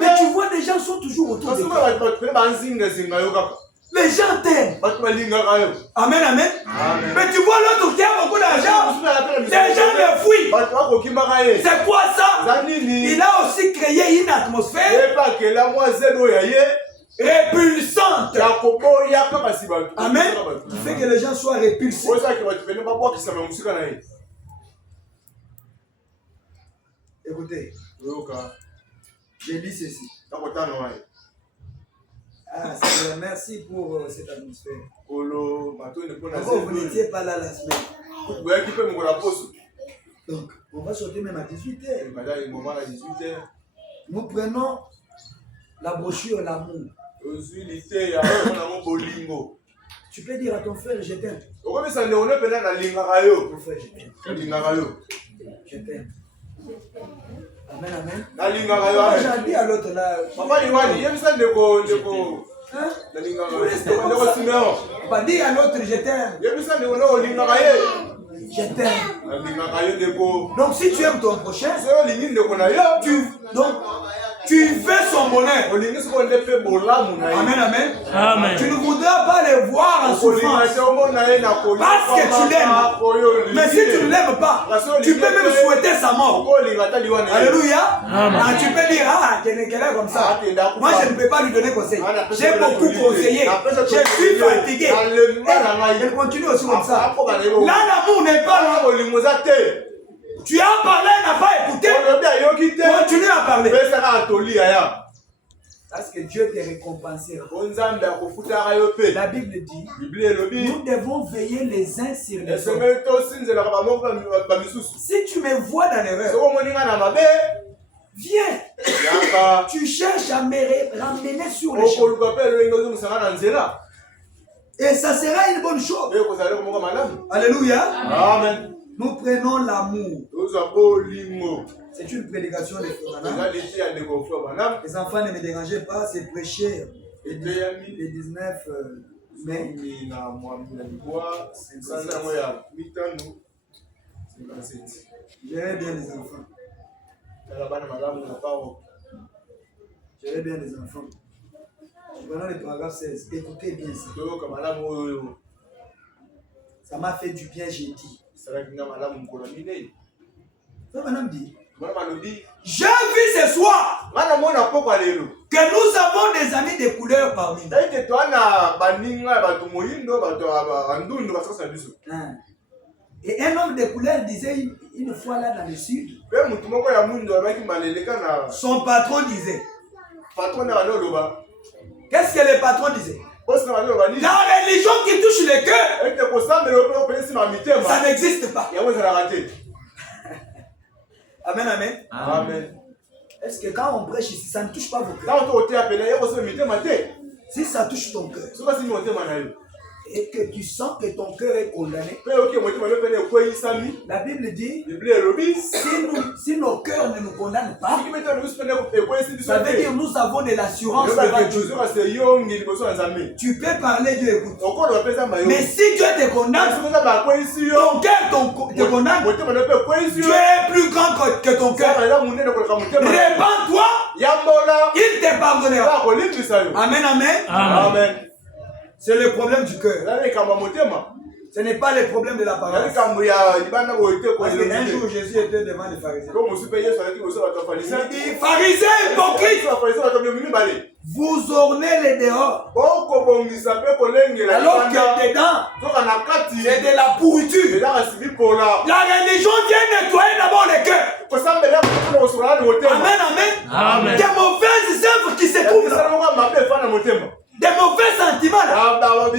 mais tu vois des gens sont toujours autour de toi. Les gens t'aiment. Amen, amen. Mais tu vois l'autre qui a beaucoup d'argent, les gens le fuient. C'est quoi ça? Il a aussi créé une atmosphère répulsante. Amen. Il fait que les gens soient répulsés. Écoutez, je lis ceci. Ah, Seigneur, merci pour cette atmosphère. Pourquoi vous n'étiez pas là la semaine? Donc, on va sortir même à 18h. Nous prenons la brochure L'amour. Tu peux dire à ton frère, je t'aime. Ton frère, je t'aime. Je t'aime. Amen, amen. J'ai dit à l'autre là. Pas dire à l'autre, je t'aime. Je t'aime. Donc si tu aimes ton prochain, tu veux son bonheur. Amen, amen. Amen. Tu ne voudras pas le voir en souffrance parce que tu l'aimes. Mais si tu ne l'aimes pas, tu peux même souhaiter sa mort. Alléluia. Ah, tu peux dire, ah, qu'elle est comme ça. Moi, je ne peux pas lui donner conseil. J'ai beaucoup conseillé. Je suis fatigué. Elle continue aussi comme ça. Là, l'amour n'est pas là. Tu as parlé, elle n'a pas écouté. Continue à parler. Parce que Dieu te récompensera. La Bible dit, nous devons veiller les uns sur les autres. Si tu me vois dans l'erreur, viens. Tu cherches à me ramener sur le chemin. Et ça sera une bonne chose. Alléluia. Amen. Nous prenons l'amour. C'est une prédication de Frère. Les enfants, ne me dérangez pas, c'est prêcher le 19 mai. Gérez bien les enfants. Gérez bien les enfants. Prenons le paragraphe 16. Écoutez bien ça. Ça m'a fait du bien, j'ai dit. Madame dit, j'ai vu ce soir que nous avons des amis de couleur parmi nous. Et un homme de couleur disait une fois là dans le sud, son patron disait, qu'est-ce que le patron disait? La religion qui touche le cœur, ça n'existe pas. Amen, amen. Amen. Est-ce que quand on prêche ici, ça ne touche pas vos cœurs? Si ça touche ton cœur et que tu sens que ton cœur est condamné, la Bible dit, si nos cœurs ne nous condamnent pas, ça veut dire que nous avons de l'assurance devant Dieu. Tu peux parler, Dieu écoute. Mais si Dieu te condamne, ton cœur te condamne, Dieu est plus grand que ton cœur. Répands-toi, il te pardonnera. Amen, amen. Amen. C'est le problème du cœur. Ce n'est pas le problème de la parole. Parce qu'un jour, Jésus était devant les pharisiens. Il dit, pharisiens hypocrites, vous ornez les dehors, alors que dedans, c'est de la pourriture. La religion vient nettoyer d'abord le cœur. Amen, amen. Amen. Il y a mauvaises œuvres qui se trouvent là. Des mauvais sentiments là. La parole de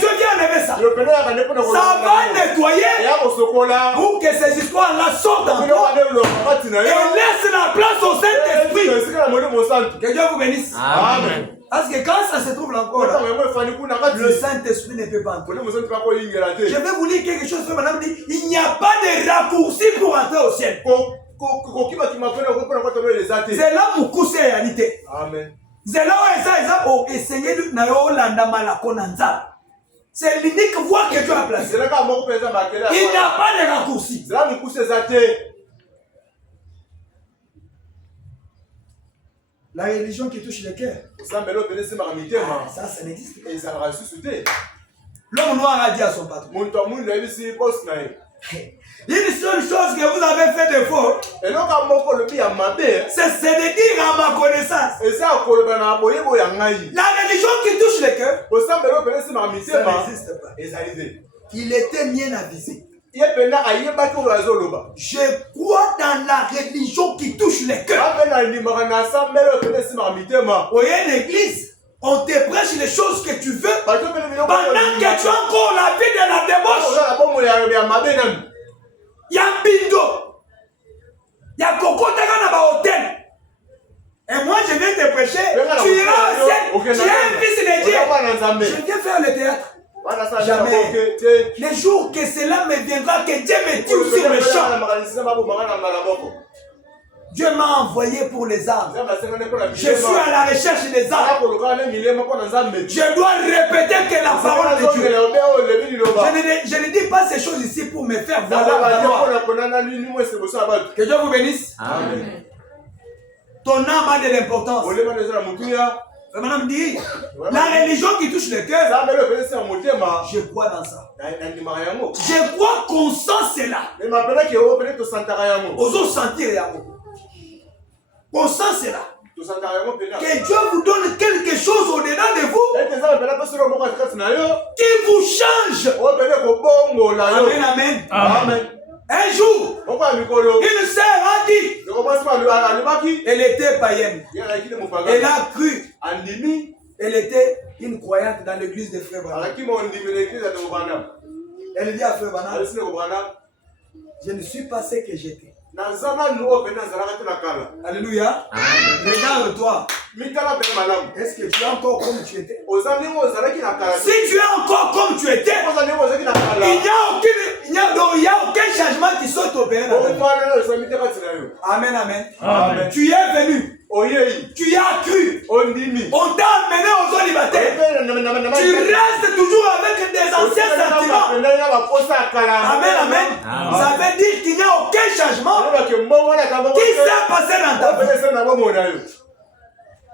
Dieu vient enlever ça. Ça va nettoyer pour que ces histoires-là sortent encore et laisse la place au Saint-Esprit. Que Dieu vous bénisse. Amen. Parce que quand ça se trouve encore là, le Saint-Esprit ne peut pas entrer. Je vais vous dire quelque chose. Madame dit, il n'y a pas de raccourci pour entrer au ciel. C'est là mon coup, c'est réalité. Amen. C'est là où c'est l'unique voie que Dieu a placée. Il n'y a pas de raccourci. La religion qui touche le cœur. Ça n'existe pas. L'homme noir a dit à son patron. Une seule chose que vous avez fait de faux, c'est de dire à ma connaissance. La religion qui touche le cœur, ça n'existe pas. Il était bien avisé. Je crois dans la religion qui touche le cœur. Voyez l'église, on te prêche les choses que tu veux pendant que tu as encore la vie de la débauche. Il y a Bindo, il y a Coco Tagana ba hôtel. Et moi je viens te prêcher, tu iras au ciel, tu es un fils de Dieu. Je viens faire le théâtre. Jamais. Les jours que cela me viendra, que Dieu me tue sur le champ. Dieu m'a envoyé pour les âmes. Je suis à la recherche des âmes. Je dois répéter que la parole de Dieu. Je ne dis pas ces choses ici pour me faire voir. Que Dieu vous bénisse. Amen. Ton âme a de l'importance. Madame dit, la religion qui touche le cœur, je crois dans ça. Je crois qu'on sent cela. Osons sentir. On sent cela. Que Dieu vous donne quelque chose au-dedans de vous qui vous change. Amen, amen. Amen. Un jour, une sœur a dit, elle était païenne. Elle a cru. Elle était une croyante dans l'église de Frère Branham. Elle dit à Frère Branham, je ne suis pas ce que j'étais. Alléluia. Regarde-toi. Est-ce que tu es encore comme tu étais? Si tu es encore comme tu étais, il n'y a aucun changement qui soit opéré dans ta vie. Amen, amen. Amen. Tu es venu. Tu as cru. On t'a amené aux célibataires. Tu restes toujours avec des anciens sentiments. Amen, amen. Ça veut dire qu'il n'y a aucun changement qui s'est passé dans ta vie.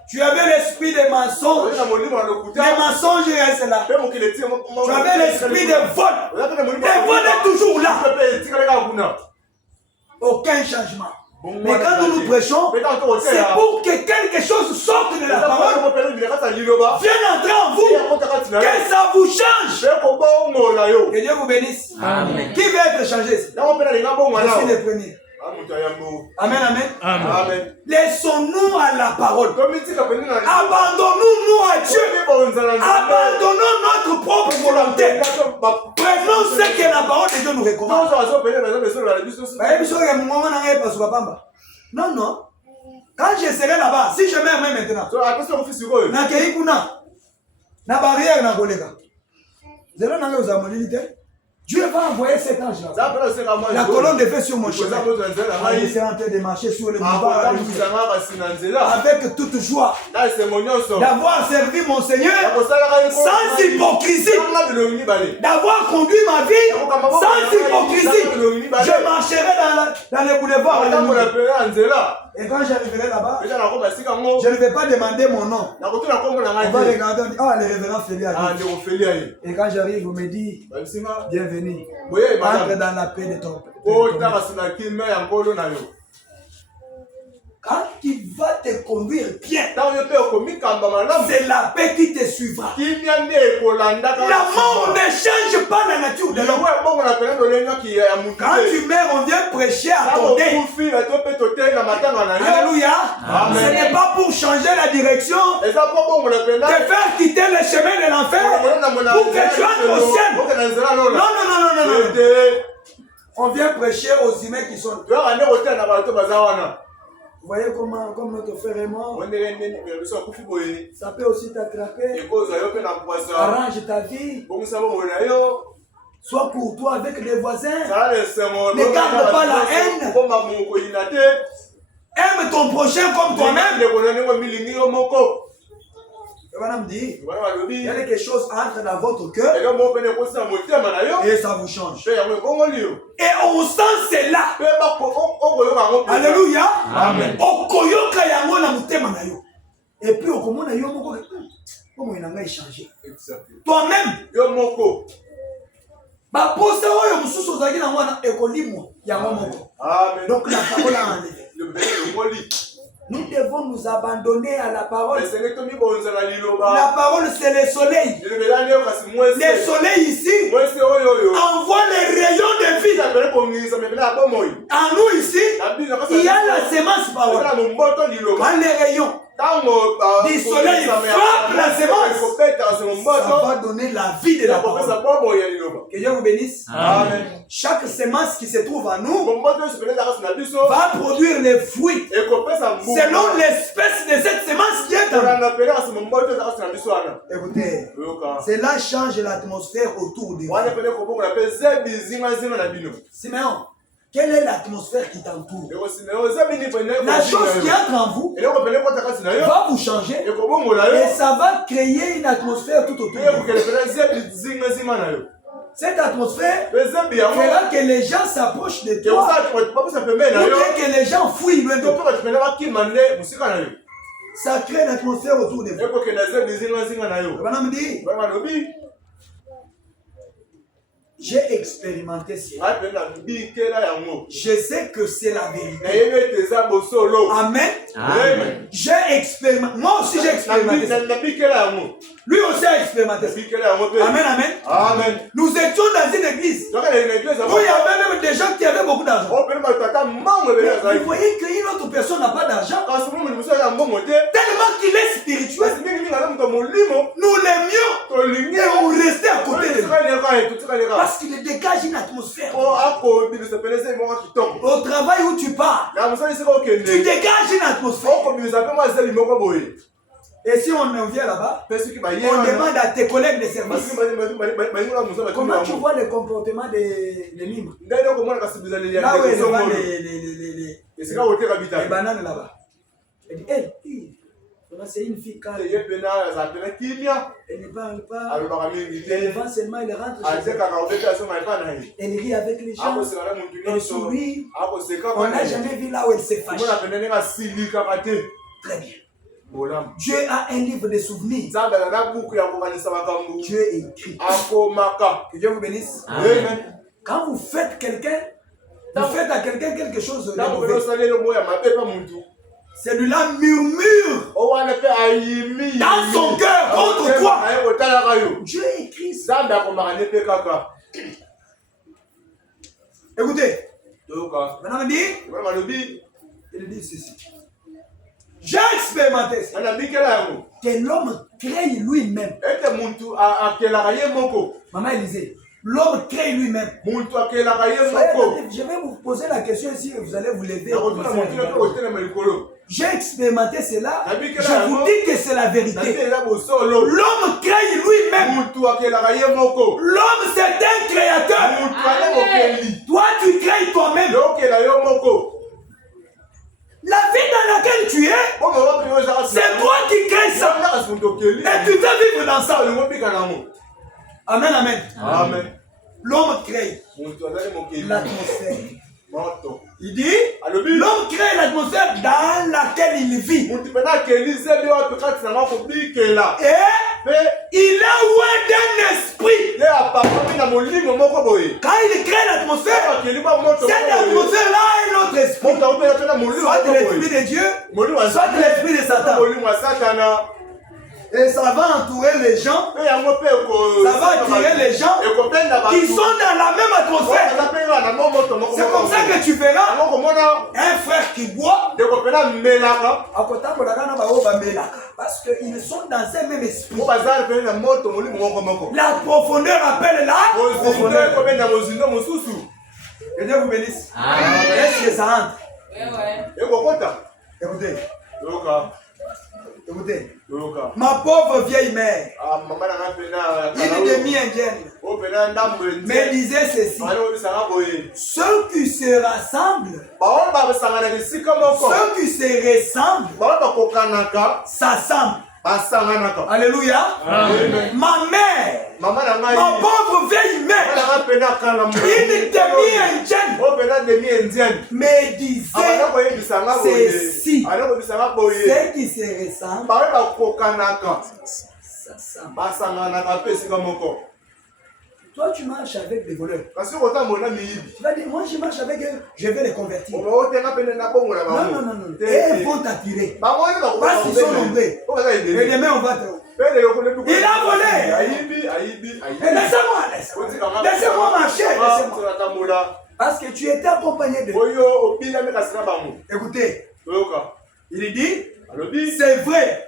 Tu avais l'esprit des mensonges. Les mensonges restent là. Tu avais l'esprit des vols. Les vols est toujours là. Aucun changement. Mais quand nous nous prêchons, c'est pour que quelque chose sorte de la parole, vienne entrer en vous, que ça vous change. Que Dieu vous bénisse. Amen. Qui veut être changé? Je suis le premier. Amen, amen. Amen. Laissons-nous à la parole. Abandonnons-nous à Dieu. Abandonnons notre propre volonté. Prenons ce que la parole de Dieu nous recommande. Non, non. Quand je serai là-bas, si je meurs même maintenant, na barrière na kolega. Dieu va envoyer cet ange-là. La colonne de feu sur mon chemin. Je serai en train de marcher sur le boulevard avec toute joie d'avoir servi mon Seigneur sans hypocrisie, d'avoir conduit ma vie sans hypocrisie. Je marcherai dans les boulevards. Et quand j'arriverai là-bas, je ne vais pas demander mon nom. On va regarder, on dit, ah, le révérend Félix. Et quand j'arrive, vous me dites, bienvenue. Entre dans la paix de ton Quand il va te conduire bien, c'est la paix qui te suivra. La mort ne change pas la nature de l'homme. Quand tu meurs, on vient prêcher à ton deuil. Alléluia. Ce n'est pas pour changer la direction, te faire quitter le chemin de l'enfer pour que tu entres au ciel. Non. On vient prêcher aux humains qui sont. Vous voyez comment, comme notre frère est mort, ça peut aussi t'attraper. Arrange ta vie. Sois courtois avec les voisins. Ne garde pas la haine. Aime ton prochain comme toi-même. Il y a quelque chose entre dans votre cœur et ça vous change. Et on sent cela. Alléluia. Amen. Et puis comment il a changé. Toi-même. Donc la parole a enlevé. Nous devons nous abandonner à la parole. La parole, c'est le soleil. Le soleil ici envoie les rayons de vie. En nous ici, il y a la semence parole. Quand les rayons du soleil frappent la semence, ça va donner la vie de la parole. Que Dieu vous bénisse. Amen. Chaque semence qui se trouve en nous va produire les fruits selon l'espèce de cette semence qui est en nous. Écoutez, cela change l'atmosphère autour de vous. Simeon, quelle est l'atmosphère qui t'entoure? La chose qui entre en vous va vous changer et ça va créer une atmosphère tout autour de vous. Cette atmosphère fera que les gens s'approchent de toi ou que les gens fuient loin de toi. Ça crée une atmosphère autour de vous. J'ai expérimenté cela. Je sais que c'est la vérité. Amen. Amen. J'ai expérimenté. Moi aussi j'ai expérimenté. Lui aussi a expérimenté. Amen, amen. Amen. Nous étions dans une église où il y avait même des gens qui avaient beaucoup d'argent. Vous voyez qu'une autre personne n'a pas d'argent. Tellement qu'il est spirituel. Nous l'aimions et on restait à côté de lui. Parce qu'il dégage une atmosphère. Au travail où tu pars, tu dégages une atmosphère. Et si on vient là-bas, on demande à tes collègues de service comment tu vois le comportement des livres. Là où ils vendent les bananes là-bas. Elle dit, hey, c'est une fille calme. Elle ne parle pas. Elle vend seulement, elle rentre chez elle. Elle rit avec les gens. Elle sourit. On n'a jamais vu là où elle s'est fâchée. Très bien. Dieu a un livre de souvenirs. Dieu écrit. Que Dieu vous bénisse. Amen. Quand vous faites quelqu'un, vous faites à quelqu'un quelque chose de mauvais. Celui-là murmure dans son cœur contre toi. Dieu écrit ça. Écoutez. Maintenant, il dit ceci. J'ai expérimenté ça. Que l'homme crée lui-même. Maman Élisée, l'homme crée lui-même. Je vais vous poser la question ici, vous allez vous lever. J'ai expérimenté cela. Je vous dis que c'est la vérité. L'homme crée lui-même. L'homme c'est un créateur. Toi tu crées toi-même. La vie dans laquelle tu es, c'est toi qui crées ça. Et tu vas vivre dans ça. Amen, amen. Amen. L'homme crée l'atmosphère. Il dit, l'homme crée l'atmosphère dans laquelle il vit. Et il est loin d'un esprit. Quand il crée l'atmosphère, cette atmosphère-là est notre esprit. Soit l'esprit de Dieu, soit l'esprit de Satan. Et ça va entourer les gens. Ça va attirer les gens qui sont dans la même atmosphère. C'est comme ça que tu verras un frère qui boit. Parce qu'ils sont dans un même esprit. La profondeur appelle la profondeur. Que Dieu vous bénisse. Est-ce que ça entre? Écoutez. Écoutez. Ma pauvre vieille mère, une demi-indienne, me disait ceci: ceux qui se rassemblent, ceux qui se ressemblent, s'assemblent. Alléluia. Ma mère, ma pauvre vieille mère, une demi-indienne, me disait ceci: ceux qui se ressemblent, s'assemblent. Toi, tu marches avec des voleurs. Tu vas dire, moi, je marche avec eux, je vais les convertir. Non. Et ils vont t'attirer. Parce qu'ils sont nombreux. Et demain, on va te... Il a volé. Et laissez-moi marcher. Parce que tu étais accompagné de... Écoutez, il dit, c'est vrai.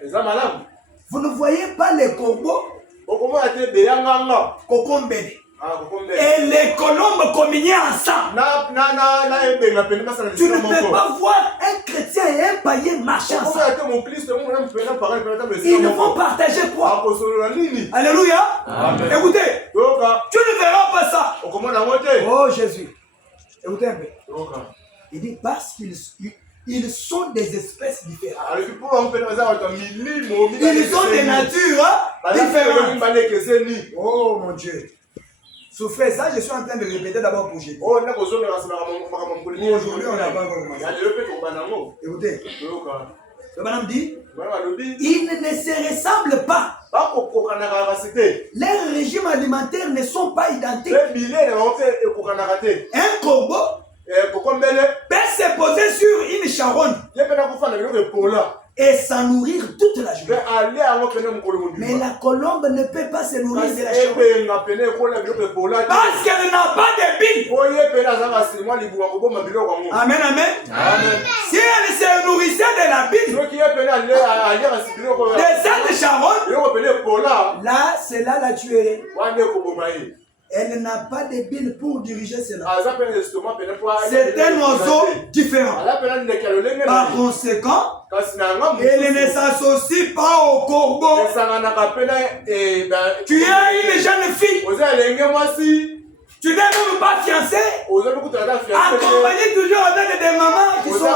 Vous ne voyez pas les corbeaux Kokombele. Et les colombes communier ensemble. Tu ne peux pas voir un chrétien et un païen marcher ensemble. Ils vont partager quoi? Alléluia. Amen. Écoutez, tu ne verras pas ça. Oh Jésus. Écoutez un peu. Il dit parce qu'ils sont des espèces différentes. Ils ont des natures différentes. Oh mon Dieu. Souffrez ça, je suis en train de répéter d'abord pour Jésus. Aujourd'hui, on n'a pas commencé. Écoutez. Le madame dit, ils ne se ressemblent pas. Leurs régimes alimentaires ne sont pas identiques. Un corbeau peut se poser sur une charogne et s'en nourrir toute la journée. Mais la colombe ne peut pas se nourrir de la charogne parce qu'elle n'a pas de bile. Amen, amen. Si elle se nourrissait de la bile de cette charogne, là, cela la tuerait. Elle n'a pas de bile pour diriger cela. C'est un oiseau différent. Par conséquent, elle ne s'associe pas au corbeau. Tu es une jeune fille. Tu n'es même pas fiancé. Accompagné toujours avec des mamans qui sont...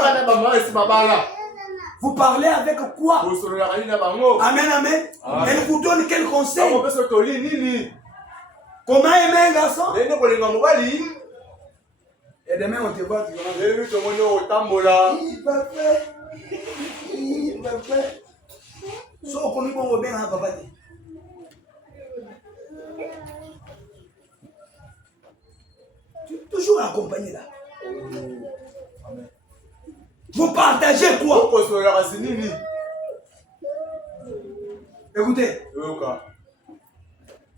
Vous parlez avec quoi? Amen, amen. Elle vous donne quel conseil? Comment aimer un garçon? Et demain on te voit, il va faire. So, comme on va bien, papa. Tu es toujours accompagné là. Vous partagez quoi? Écoutez.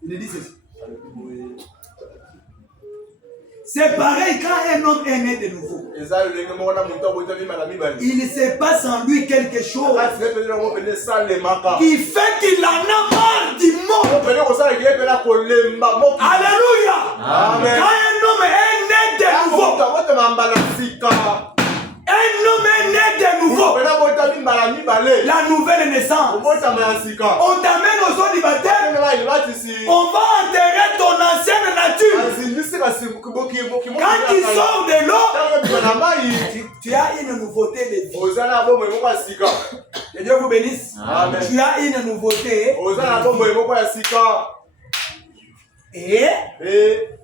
Il dit ceci. C'est pareil quand un homme est né de nouveau. Il se passe en lui quelque chose qui fait qu'il en a marre du monde. Alléluia. Amen. Quand un homme est né de nouveau, un homme est né de nouveau, la nouvelle naissance, on t'amène aux eaux du baptême, on va enterrer ton ancienne nature. Quand il sort de l'eau, tu as une nouveauté de vie. Que Dieu vous bénisse. Amen. Tu as une nouveauté. Et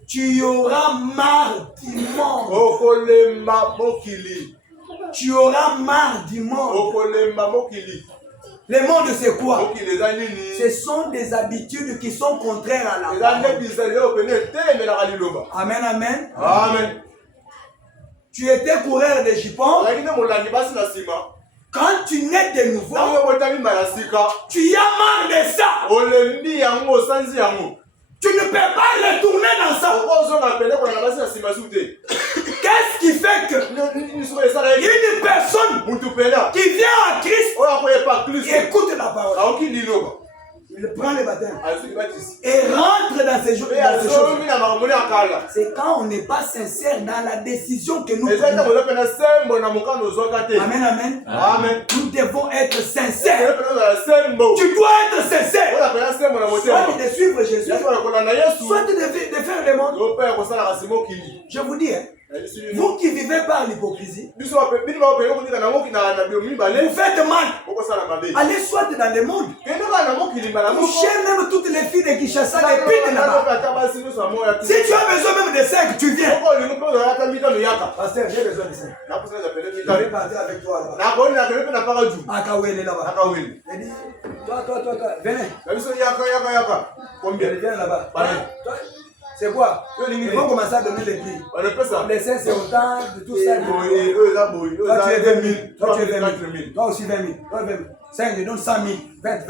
tu auras marre du monde. Tu auras marre du monde. Le monde, c'est quoi? Ce sont des habitudes qui sont contraires à la parole. Amen, amen. Amen. Tu étais coureur de jupons. Quand tu nais de nouveau, tu as marre de ça. Tu ne peux pas retourner dans ça. Qu'est-ce qui fait que une personne qui vient à Christ écoute la parole, il prend le baptême et rentre dans ces choses. C'est quand on n'est pas sincère dans la décision que nous prenons. Amen, amen. Nous devons être sincères. Tu dois être sincère. Soit de suivre Jésus, soit de faire le monde. Je vous dis, vous qui vivez par l'hypocrisie, vous faites mal. Allez soit dans le monde. Couchez même toutes les filles de Kinshasa, les putes là-bas. Si tu as besoin même de 5, tu viens. Pasteur, j'ai besoin de 5. Je vais partir avec toi là-bas. Akawele là-bas. Il dit, toi, venez. Combien? Viens là-bas. C'est quoi? Ils vont commencer à donner les prix. Les 5 c'est autant de tout ça. Toi tu es 20 000. Toi tu es 20 000. Toi aussi 20 000. Toi 20 000. 5, je donne 100 000. 20.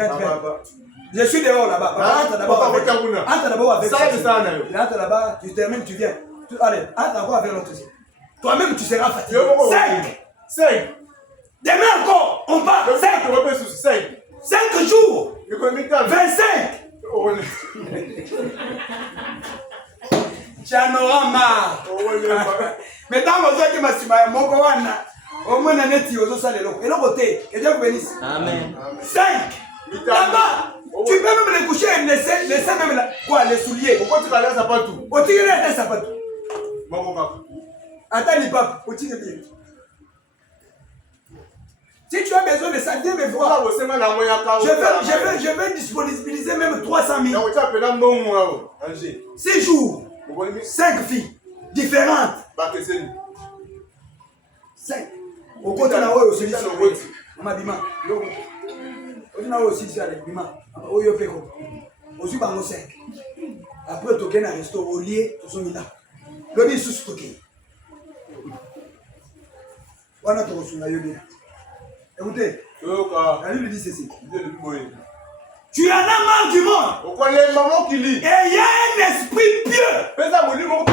Je suis dehors là-bas. Entre d'abord avec. Entre là-bas, tu termines, tu viens. Allez, entre encore avec l'autre. Toi-même tu seras fatigué. 5. Demain encore, on part. 5 jours. 25. Tu en auras marre. Mais dans vos yeux, que Dieu vous bénisse. Amen. 5. Là-bas, tu peux même les coucher et laisser même là. Quoi, les souliers. Pourquoi tu vas aller à Sapatou? Au tigre, à Sapatou. Attends, les papes, au tigre. Si tu as besoin de ça, viens me voir. Je vais disponibiliser même 300 000. 6 jours. 5 filles différentes. 5. Au côté de la haut aussi. On bima. On a aussi ça les bima. Oyo peko. Aussi bango 5. Après token à resto au lieu to son là. Le bi sous token. Wana to sunga yobi. Écoutez. La Bible dit ceci. Tu en as marre du monde. Et il y a un esprit pieux autour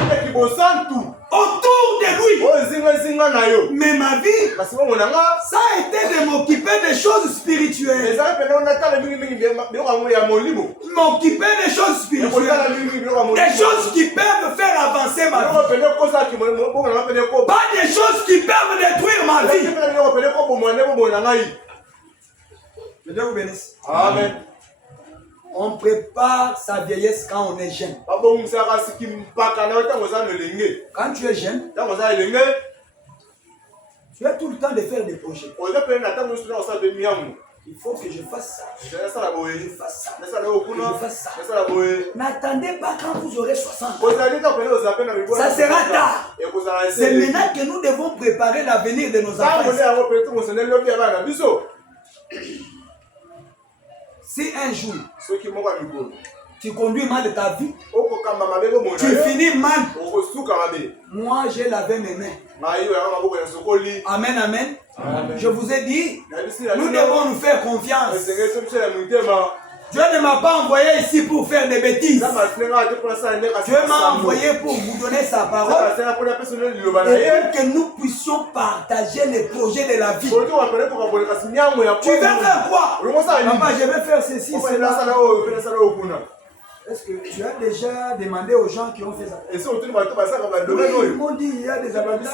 de lui. Mais ma vie, ça a été de m'occuper des choses spirituelles. M'occuper des choses spirituelles. Des choses qui peuvent faire avancer ma vie. Pas des choses qui peuvent détruire ma vie. Que Dieu vous bénisse. Amen. On prépare sa vieillesse quand on est jeune. Quand tu es jeune, tu as tout le temps de faire des projets. Il faut que je fasse ça. Je fasse ça. Je fasse ça. N'attendez pas quand vous aurez 60 ans. Ça sera tard. C'est maintenant que nous devons préparer l'avenir de nos enfants. Si un jour tu conduis mal de ta vie, tu finis mal, moi j'ai lavé mes mains. Amen, amen. Je vous ai dit, nous devons nous faire confiance. Dieu ne m'a pas envoyé ici pour faire des bêtises. Dieu m'a envoyé pour vous donner sa parole et pour que nous puissions partager les projets de la vie. Tu veux faire quoi? Papa, je vais faire ceci, cela. Est-ce que tu as déjà demandé aux gens qui ont fait ça? Oui, ils m'ont dit il y a des avantages.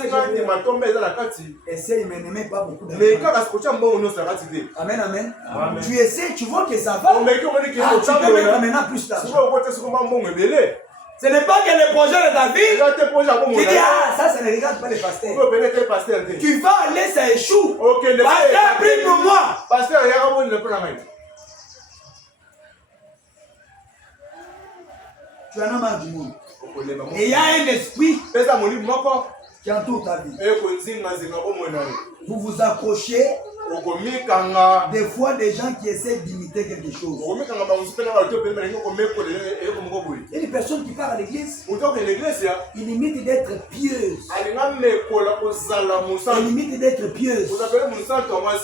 Et ça, ils ne m'aimaient pas beaucoup. Amen, amen. Tu essaies, tu vois que ça va. Tu peux mettre maintenant plus d'argent. Ce n'est pas que le projet de ta vie. Tu dis, ah, ça ne regarde pas les pasteurs. Tu vas aller, ça échoue. Pasteur, prie pour moi. Tu en as marre du monde. Et il y a un esprit qui entoure ta vie. Vous vous accrochez des fois des gens qui essaient d'imiter quelque chose. Une personne qui part à l'église, il imite d'être pieuse. Il imite d'être pieuse.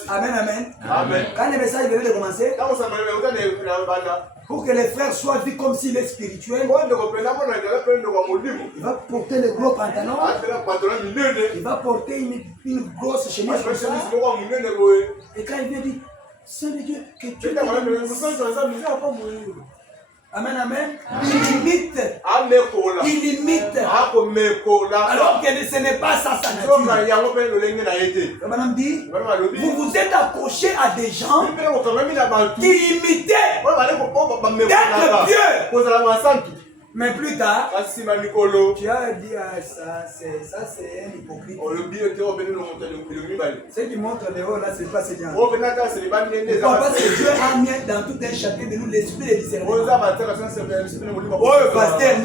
Amen, amen. Amen. Quand le message venait de commencer, pour que les frères soient vus comme s'il est spirituel, il va porter le gros pantalon, il va porter une grosse chemise comme ça. Et quand il vient dire, Saint de Dieu, que Dieu Amen, amen. Il imite. Il imite. Alors que ce n'est pas sa nature. Madame dit, vous vous êtes accroché à des gens qui imitaient d'être pieux. Mais plus tard, tu as dit, ça c'est un hypocrite. Ce qui montre le haut là, c'est pas ce genre. Parce que Dieu a mis dans tout un chacun de nous l'esprit de discernement. Oh, pasteur,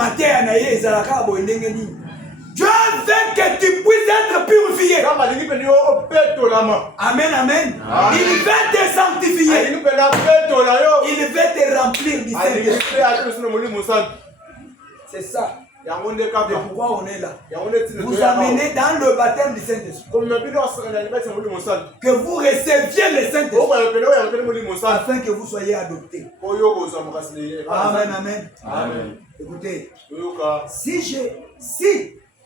Dieu veut que tu puisses être purifié. Amen, amen. Il veut te sanctifier. Il veut te remplir du Saint-Esprit. C'est ça. C'est pourquoi on est là. Vous amenez dans le baptême du Saint-Esprit. Que vous receviez le Saint-Esprit afin que vous soyez adoptés. Amen, amen. Amen. Écoutez, si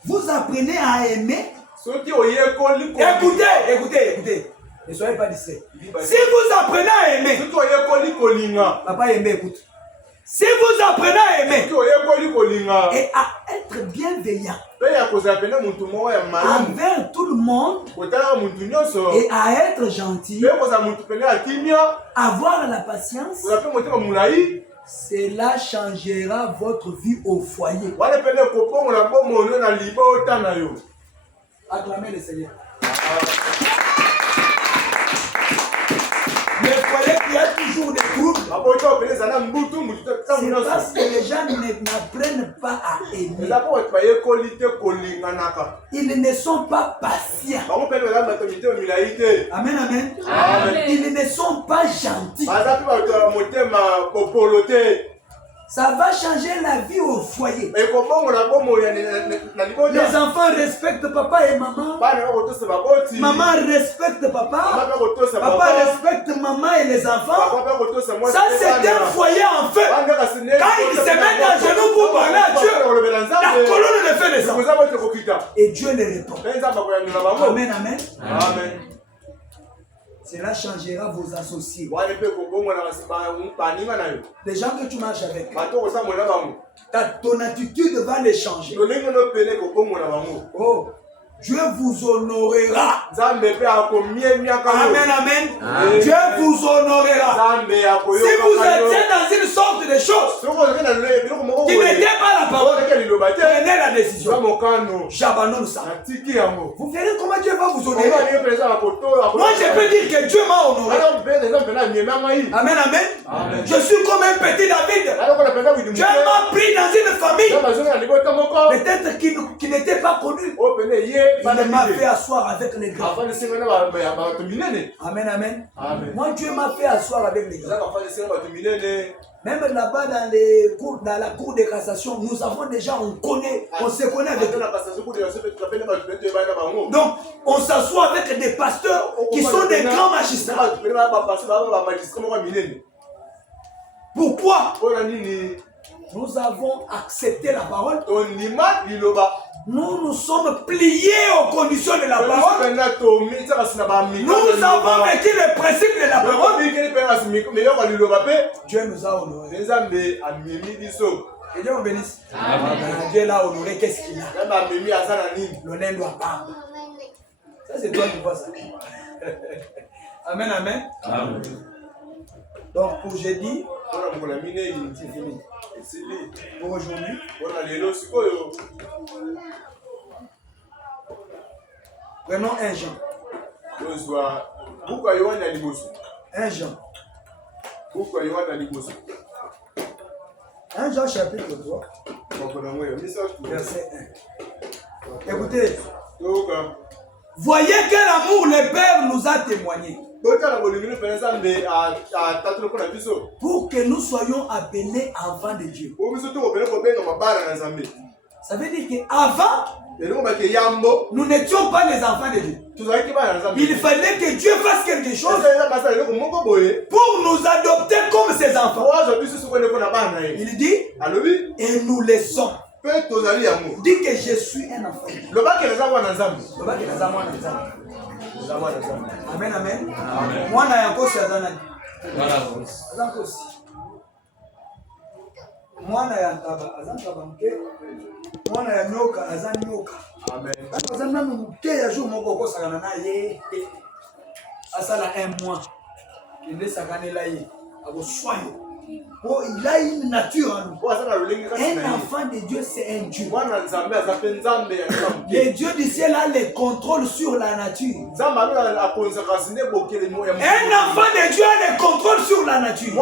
vous apprenez à aimer, écoutez, ne soyez pas distraits. Si vous apprenez à aimer, papa aimé, écoute. Si vous apprenez à aimer et à être bienveillant envers tout le monde et à être gentil, avoir la patience, cela changera votre vie au foyer. Acclamez le Seigneur. Le foyer qui a toujours des troubles, c'est parce que les gens n'apprennent pas à aimer. Ils ne sont pas patients. Amen, amen. Ils ne sont pas gentils. Ça va changer la vie au foyer. Les enfants respectent papa et maman. Maman respecte papa. Papa respecte maman et les enfants. Ça, c'est un foyer en feu. Quand ils se mettent à genoux pour parler à Dieu, la colonne de feu descend. Et Dieu les répond. Amen, amen. Amen. Cela changera vos associés. Les gens que tu marches avec, ton attitude va les changer. Oh, Dieu vous honorera. Amen, amen. Dieu vous honorera. Si vous étiez dans une sorte de chose qui n'était pas la parole, prenez la décision. J'abandonne ça. Vous verrez comment Dieu va vous honorer. Moi, je peux dire que Dieu m'a honoré. Amen, amen. Je suis comme un petit David. Dieu m'a pris dans une famille peut-être qui n'était pas connue. Il m'a fait asseoir avec les grands. Amen, amen. Moi, Dieu m'a fait asseoir avec les grands. Même là-bas dans la cour de cassation, nous avons déjà, on se connaît avec eux. Donc, on s'assoit avec des pasteurs qui sont des grands magistrats. Pourquoi? Nous avons accepté la parole. Nous nous sommes pliés aux conditions de la parole. Nous avons vécu le principe de la parole. Dieu nous a honorés. Que Dieu vous bénisse. Dieu l'a honoré, qu'est-ce qu'il a? L'honneur doit pas. Ça, c'est toi qui vois ça. Amen, amen. Amen. Donc, pour jeudi, pour aujourd'hui, prenons 1 Jean. 1 Jean. 1 Jean chapitre 3, verset 1. Écoutez, Voyez quel amour le Père nous a témoigné. Pour que nous soyons appelés enfants de Dieu. Ça veut dire qu'avant, nous n'étions pas les enfants de Dieu. Il fallait que Dieu fasse quelque chose pour nous adopter comme ses enfants. Il dit, et nous les sommes. Dis que je suis un enfant. Amen, amen. Moi, je mwana ya ntaba azantaba mke mwana ya nyoka azanyoka amen azanna mke ya jour moko kosakana na ye asala un mois kende sakanela ye akosoyo. Oh, il a une nature en nous. Un enfant de Dieu, c'est un Dieu. Le Dieu du ciel a le contrôle sur la nature. Un enfant de Dieu a le contrôle sur la nature.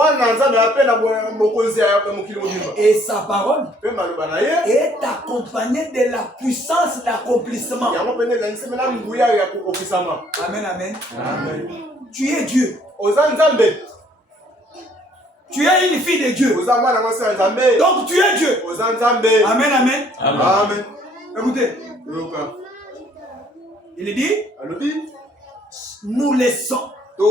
Et sa parole est accompagnée de la puissance d'accomplissement. Amen, amen. Tu es Dieu. Tu es une fille de Dieu. Donc tu es Dieu. Amen, amen. Amen. Écoutez. Il dit, nous laissons. Si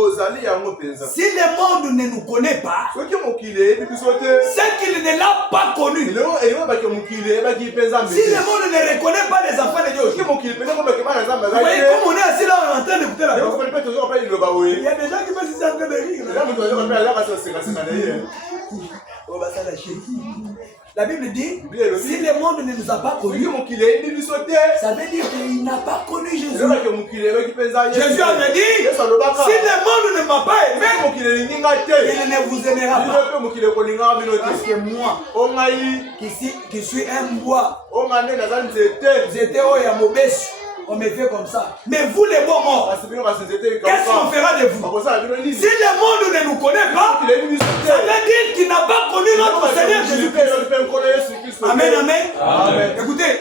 le monde ne nous connaît pas, c'est qu'il ne l'a pas connu. Si le monde ne reconnaît pas les enfants de Dieu, vous voyez comme on est assis là en train d'écouter la parole. Il y a des gens qui pensent qu'ils sont en train de rire. La Bible dit, si le monde ne nous a pas connus, ça veut dire qu'il n'a pas connu Jésus. Jésus avait dit, si le monde ne m'a pas aimé, il ne vous aimera pas. Parce que moi, qui suis un bois, j'étais au Yamobesh. On me fait comme ça. Mais vous les bons morts, qu'est-ce qu'on fera de vous? Si le monde ne nous connaît pas, ça veut dire qu'il n'a pas connu notre Seigneur Jésus-Christ. Amen, amen. Écoutez,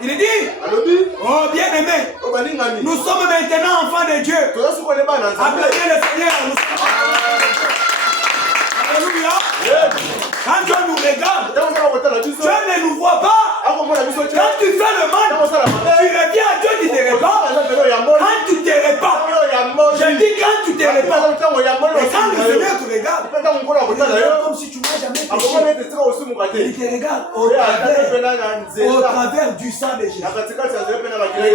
il dit, oh bien-aimé, nous sommes maintenant enfants de Dieu. Acclamez le Seigneur. Alléluia. Quand Dieu nous regarde, Dieu ne nous voit pas. Quand tu fais le mal, tu reviens à Dieu qui te répand. Quand tu te répands, je dis quand tu te répands. Et quand le Seigneur te regarde, il regarde comme si tu n'as jamais péché. Il te regarde au travers du sang de Jésus. Et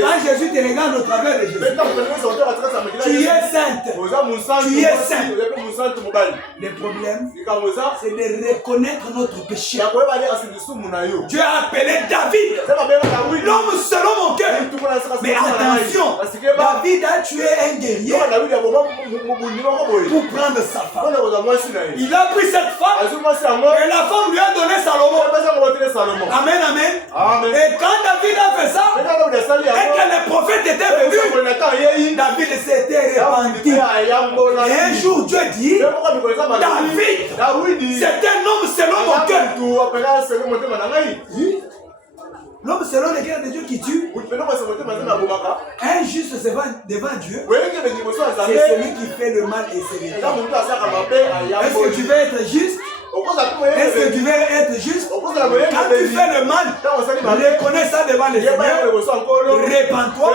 quand Jésus te regarde au travers de Jésus, tu es sainte. Tu es sainte. Le problème, c'est de reconnaître notre péché. Dieu a appelé David, l'homme selon mon cœur. Mais attention, David a tué un guerrier pour prendre sa femme. Il a pris cette femme et la femme lui a donné Salomon. Amen, amen. Et quand David a fait ça, et que le prophète était venu, David s'était repenti. Et un jour Dieu dit, David, c'est un homme selon mon cœur. L'homme selon le cœur de Dieu qui tue, un juste devant Dieu, c'est celui qui fait le mal et c'est vrai. Est-ce que tu veux être juste? Est-ce que tu veux être juste? Quand tu fais le mal, reconnais ça devant les Seigneur, répands-toi,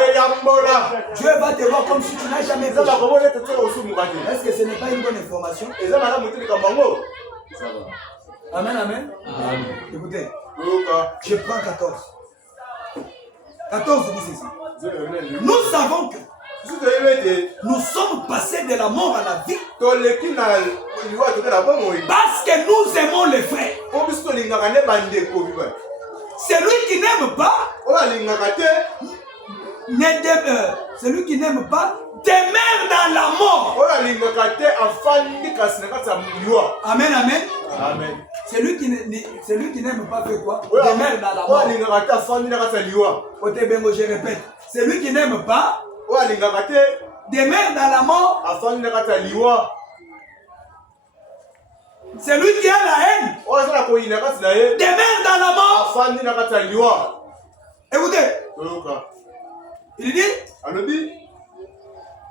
Dieu va te voir comme si tu n'as jamais péché. Est-ce que ce n'est pas une bonne information? Amen, amen. Écoutez, je prends 14. 14 dit ceci. Nous savons que nous sommes passés de la mort à la vie parce que nous aimons les frères. Celui qui n'aime pas demeure dans la mort. Amen, amen. Amen. Celui qui n'aime pas fait quoi? Demeure dans la mort. Je répète. Celui qui n'aime pas demeure dans la mort. Celui qui a la haine demeure dans la mort. Écoutez. Il dit,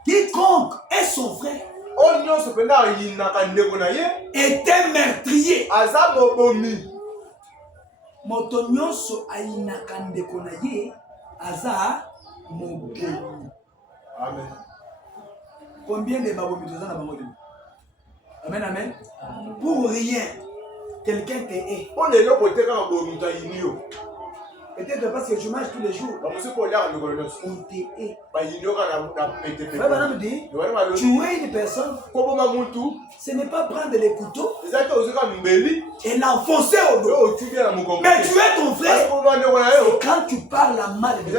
quiconque est son frère était meurtrier. Moto nyonso ayinaka ndeko na ye aza mobomi. Amen. Combien de babomi toza na bango? Amen, amen. Pour rien, quelqu'un te hait. Peut-être parce que tu manges tous les jours. On te hait. Tu hais une personne. Ce n'est pas prendre les couteaux et l'enfoncer au dos. Mais tu es ton frère. Quand tu parles mal de lui,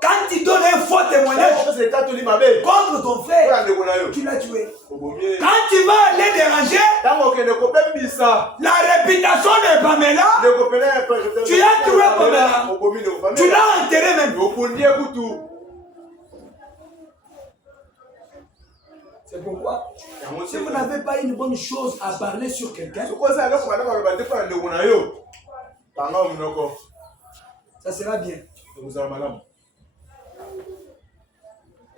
quand tu donnes un faux témoignage contre ton frère, tu l'as tué. Quand tu vas aller déranger la réputation de Pamela, tu l'as tué Pamela. Tu l'as enterré même. C'est pourquoi, si vous n'avez pas une bonne chose à parler sur quelqu'un, ça sera bien.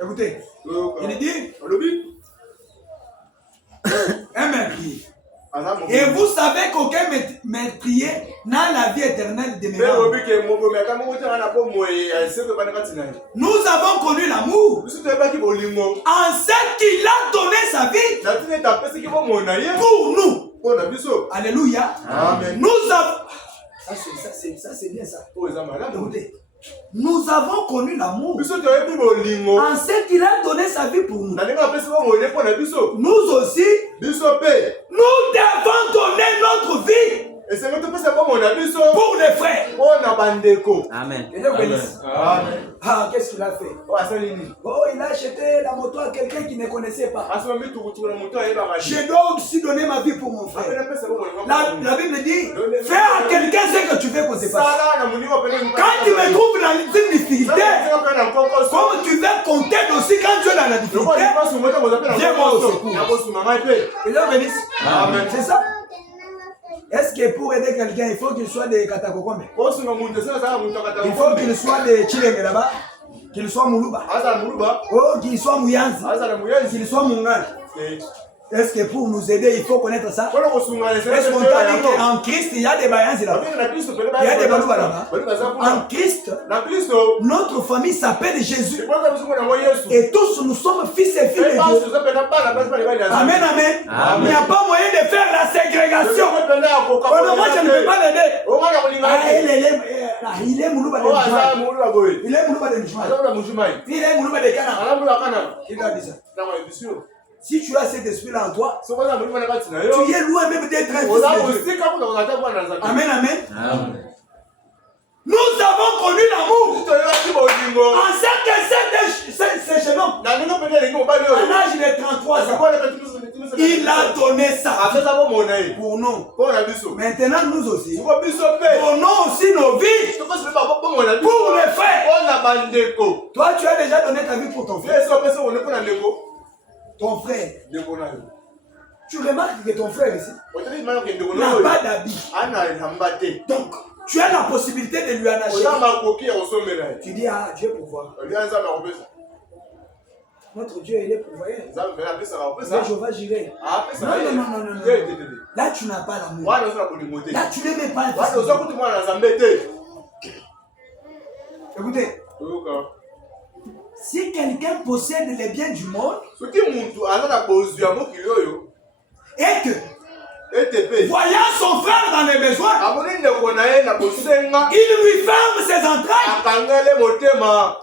Écoutez, il dit, un meurtrier. Et vous savez qu'aucun meurtrier n'a la vie éternelle demeurant. Nous avons connu l'amour en ce qu'il a donné sa vie pour nous. Alléluia. Amen. Nous avons... Ça c'est bien ça. Écoutez. Nous avons connu l'amour en ce qu'il a donné sa vie pour nous. Nous aussi, nous devons donner notre vie pour les frères. Amen. Amen. Ah, qu'est-ce qu'il a fait? Oh, il a acheté la moto à quelqu'un qui ne connaissait pas. Je dois aussi donner ma vie pour mon frère. La Bible dit, fais à quelqu'un ce que tu veux qu'on se fasse. Quand tu me trouves dans une difficulté, comme tu veux qu'on t'aide aussi quand tu es dans la difficulté, viens-moi au secours. Et là, Amen. C'est ça. Est-ce que pour aider quelqu'un, il faut qu'il soit des Katakokombe? Il faut qu'il soit des Chilenge là-bas, qu'il soit Moulouba, oh, qu'il soit Mouyanzi, qu'il soit Mungal. Est-ce que pour nous aider, il faut connaître ça? Est-ce qu'on t'a dit qu'en Christ, il y a des Bayanzi là-bas? Il y a des Balouba là-bas. En Christ, notre famille s'appelle Jésus. Et tous nous sommes fils et filles de Dieu. Amen, amen. Il n'y a pas moyen de faire la ségrégation. Moi, je ne peux pas l'aider. Il est Moulouba de Mouchmaï. Il est Moulouba de Mouchmaï. Il est Moulouba de Cana. Il a dit ça. Si tu as cet esprit-là en toi, tu es loin même d'être un fils de Dieu. Amen, amen. Nous avons connu l'amour. En ce que c'est chez nous, à l'âge de 33 ans, il a donné ça pour nous. Maintenant, nous aussi, donnons aussi nos vies pour les frères. Toi, tu as déjà donné ta vie pour ton frère. Ton frère, tu remarques que ton frère ici n'a pas d'habit. Donc, tu as la possibilité de lui en acheter. Tu dis, ah, Dieu pourvoit. Notre Dieu, il est pourvoyeur. Mais Jéhovah Jireh. Non. Là, tu n'as pas l'amour. Là, tu n'aimais pas le Écoutez. Si quelqu'un possède les biens du monde et que, voyant son frère dans les besoins, il lui ferme ses entrailles,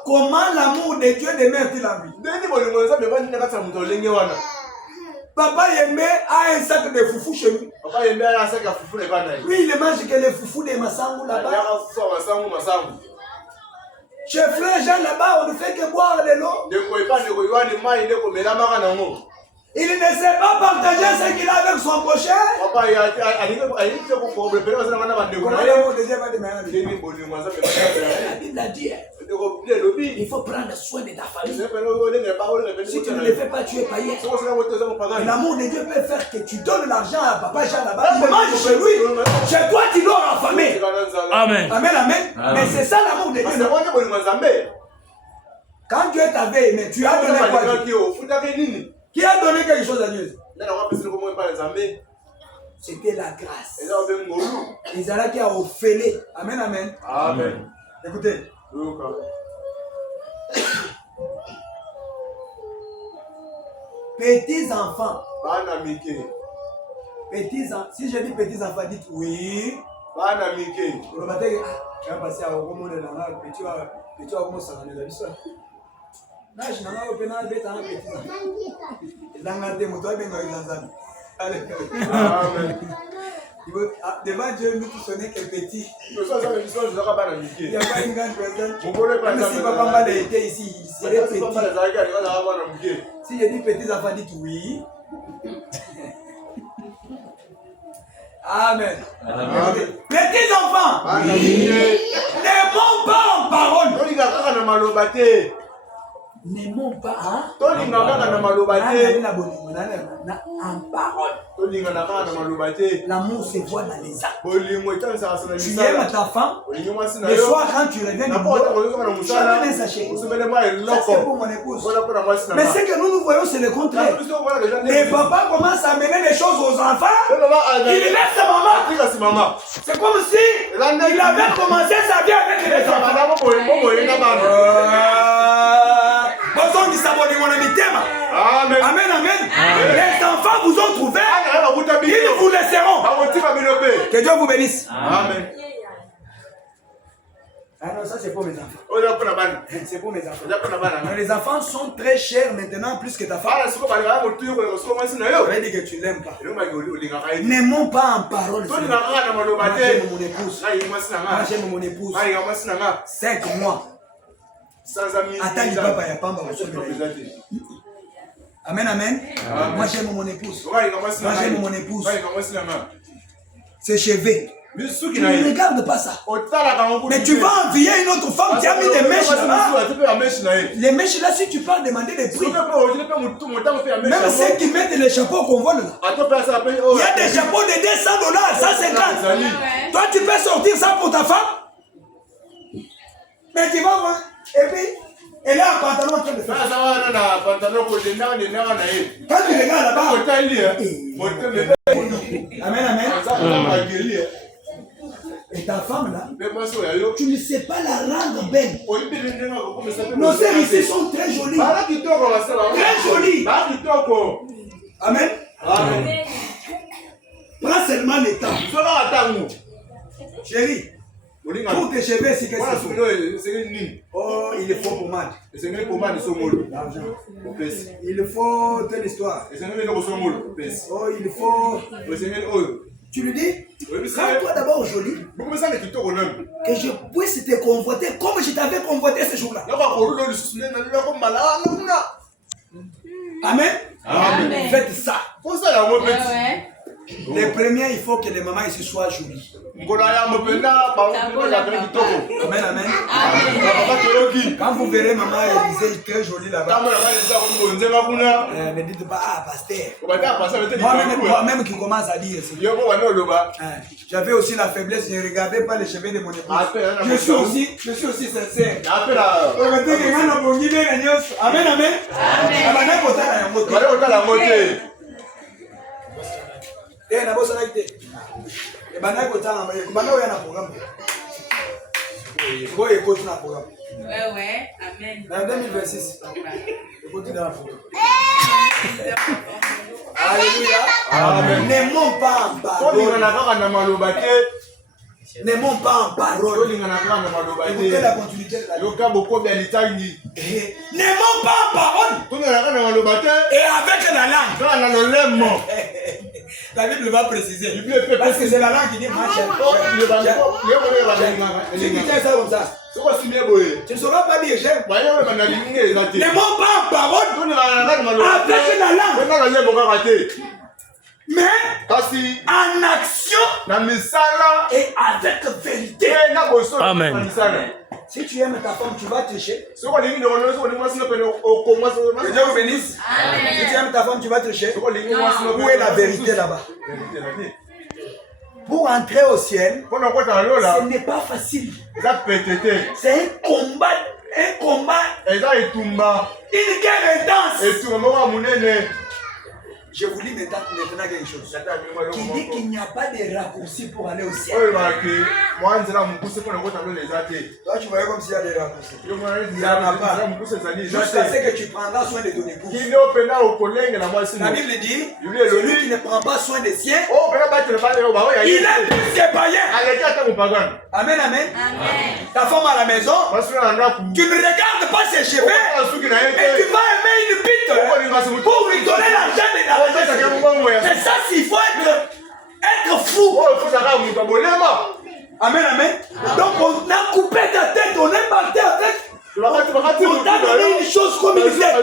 comment l'amour de Dieu demeure-t-il en lui? Papa Yembe a un sac de foufou chez lui. Lui, il ne mange que les foufous de Massangou là-bas. Chez frère Jean là-bas, on ne fait que boire de l'eau. Il ne sait pas partager ce qu'il a avec son prochain. La Bible a dit, Il faut prendre soin de ta famille. Si tu ne le fais pas, tu es païen. Et l'amour de Dieu peut faire que tu donnes l'argent à papa Jean là-bas. Tu manges chez lui. Chez toi, tu dors affamé. Amen. Amen, amen. Mais c'est ça l'amour de Dieu. Quand Dieu t'avait aimé, tu as donné quoi? Qui a donné quelque chose à Dieu? C'était la grâce. Ils allaient qui a offert. Amen, amen. Amen. Écoutez. Petits enfants. Petits enfants. Si je dis petits enfants, dites oui. Le matin, je vais passer à Ogomo de la petit Ogomo Sarane la Bissou. Là, je n'ai pas opéné un petit enfant. L'angate, mon toit, bien, allez. Devant Dieu, nous tous sommes que petits. Il n'y a pas une grande personne. Même si papa m'a été ici, il serait petit. Si je dis petits enfants, dites oui. Amen. Petits enfants, n'aimons pas en parole. N'aimons pas en parole. L'amour se voit dans les actes. Tu aimes ta femme. Le soir, quand tu reviens du boulot, tu amènes un sachet. Ça, c'est pour mon épouse. Mais ce que nous voyons, c'est le contraire. Les papas commencent à amener les choses aux enfants. Il laisse sa maman. C'est comme si il avait commencé sa vie avec les enfants. Amen, amen. Les enfants vous ont trouvé. Ils vous laisseront. Que Dieu vous bénisse. Amen. Ah non, ça c'est pour mes enfants. C'est pour mes enfants. Mais les enfants sont très chers maintenant plus que ta femme. Ça veut dire que tu l'aimes pas. N'aimons pas en parole. Moi j'aime mon épouse. Moi j'aime mon épouse. 5 mois. Attends, papa, il n'y a pas Amen, amen. Moi j'aime mon épouse. Moi j'aime mon épouse. C'est chevé. Tu ne regardes pas ça. Mais tu vas envier une autre femme qui a mis des mèches là-bas. Les mèches là, si tu peux demander des prix. Même ceux qui mettent les chapeaux qu'on voit là. Il y a des chapeaux de $200, ça c'est grave. Toi tu peux sortir ça pour ta femme. Mais tu vas voir. Et puis, elle a un pantalon en train de faire. Quand tu regardes là-bas. Amen, amen. Et ta femme là, tu ne sais pas la rendre belle. Nos sœurs ici sont très jolies. Très jolies. Amen. Prends seulement le temps. Chérie. Pour tes cheveux, c'est qu'est-ce qu'il faut? Oh, il faut pommade. L'argent. Il faut telle histoire. Oh, il faut. Tu lui dis, rends-toi d'abord joli. Que je puisse te convoiter comme je t'avais convoité ce jour-là. Amen. Amen. Faites ça. Les premiers, il faut que les mamans ici soient jolies. Amen, amen. Quand vous verrez maman Élisée très jolie là-bas, ne dites pas, ah, pasteur. Moi-même qui commence à dire ça. J'avais aussi la faiblesse, je ne regardais pas les cheveux de mon épouse. Je suis aussi sincère. Amen, amen. Eh, na bosa naite. E bana ko tanga mai, bana oya na programme. Ko e ko na programme. Ouais, amen. Dans 2026. E ko tanga programme. Alléluia. Amen. N'aimons pas en parole. N'aimons pas en parole. Écoutez la continuité de la vie. N'aimons pas en parole. Et avec la langue. La Bible va préciser. Parce que c'est la langue qui dit marche. Si tu tiens ça comme ça, tu ne sauras pas dire j'aime. N'aimons pas en parole avec la langue. Mais en action et avec vérité. Amen. Si tu aimes ta femme, tu vas tricher. Que Dieu vous bénisse. Si tu aimes ta femme, tu vas tricher. Où est la vérité là-bas? Pour entrer au ciel, ce n'est pas facile. C'est un combat. Une guerre intense. Je vous dis maintenant quelque chose. Qui dit qu'il n'y a pas de raccourci pour aller au ciel. Toi, tu voyais comme s'il y a des raccourcis. Il n'y en a pas. Jusqu'à ce que tu prendras soin de ton épouse. La Bible dit, celui qui ne prend pas soin des siens, il est plus que païen. Amen, amen. Ta femme à la maison, tu ne regardes pas ses cheveux et tu vas aimer une bite pour lui donner l'argent de la. C'est ça s'il faut être fou. Amen, amen. Donc on a coupé ta tête, on est parti avec. On t'a donné une chose comme il fait.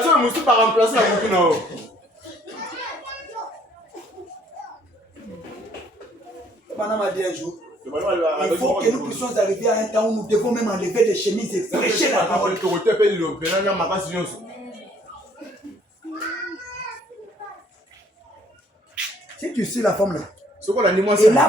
Madame m'a dit un jour, il faut que nous puissions arriver à un temps où nous devons même enlever des chemises et prêcher la parole. Si tu suis la femme là, elle a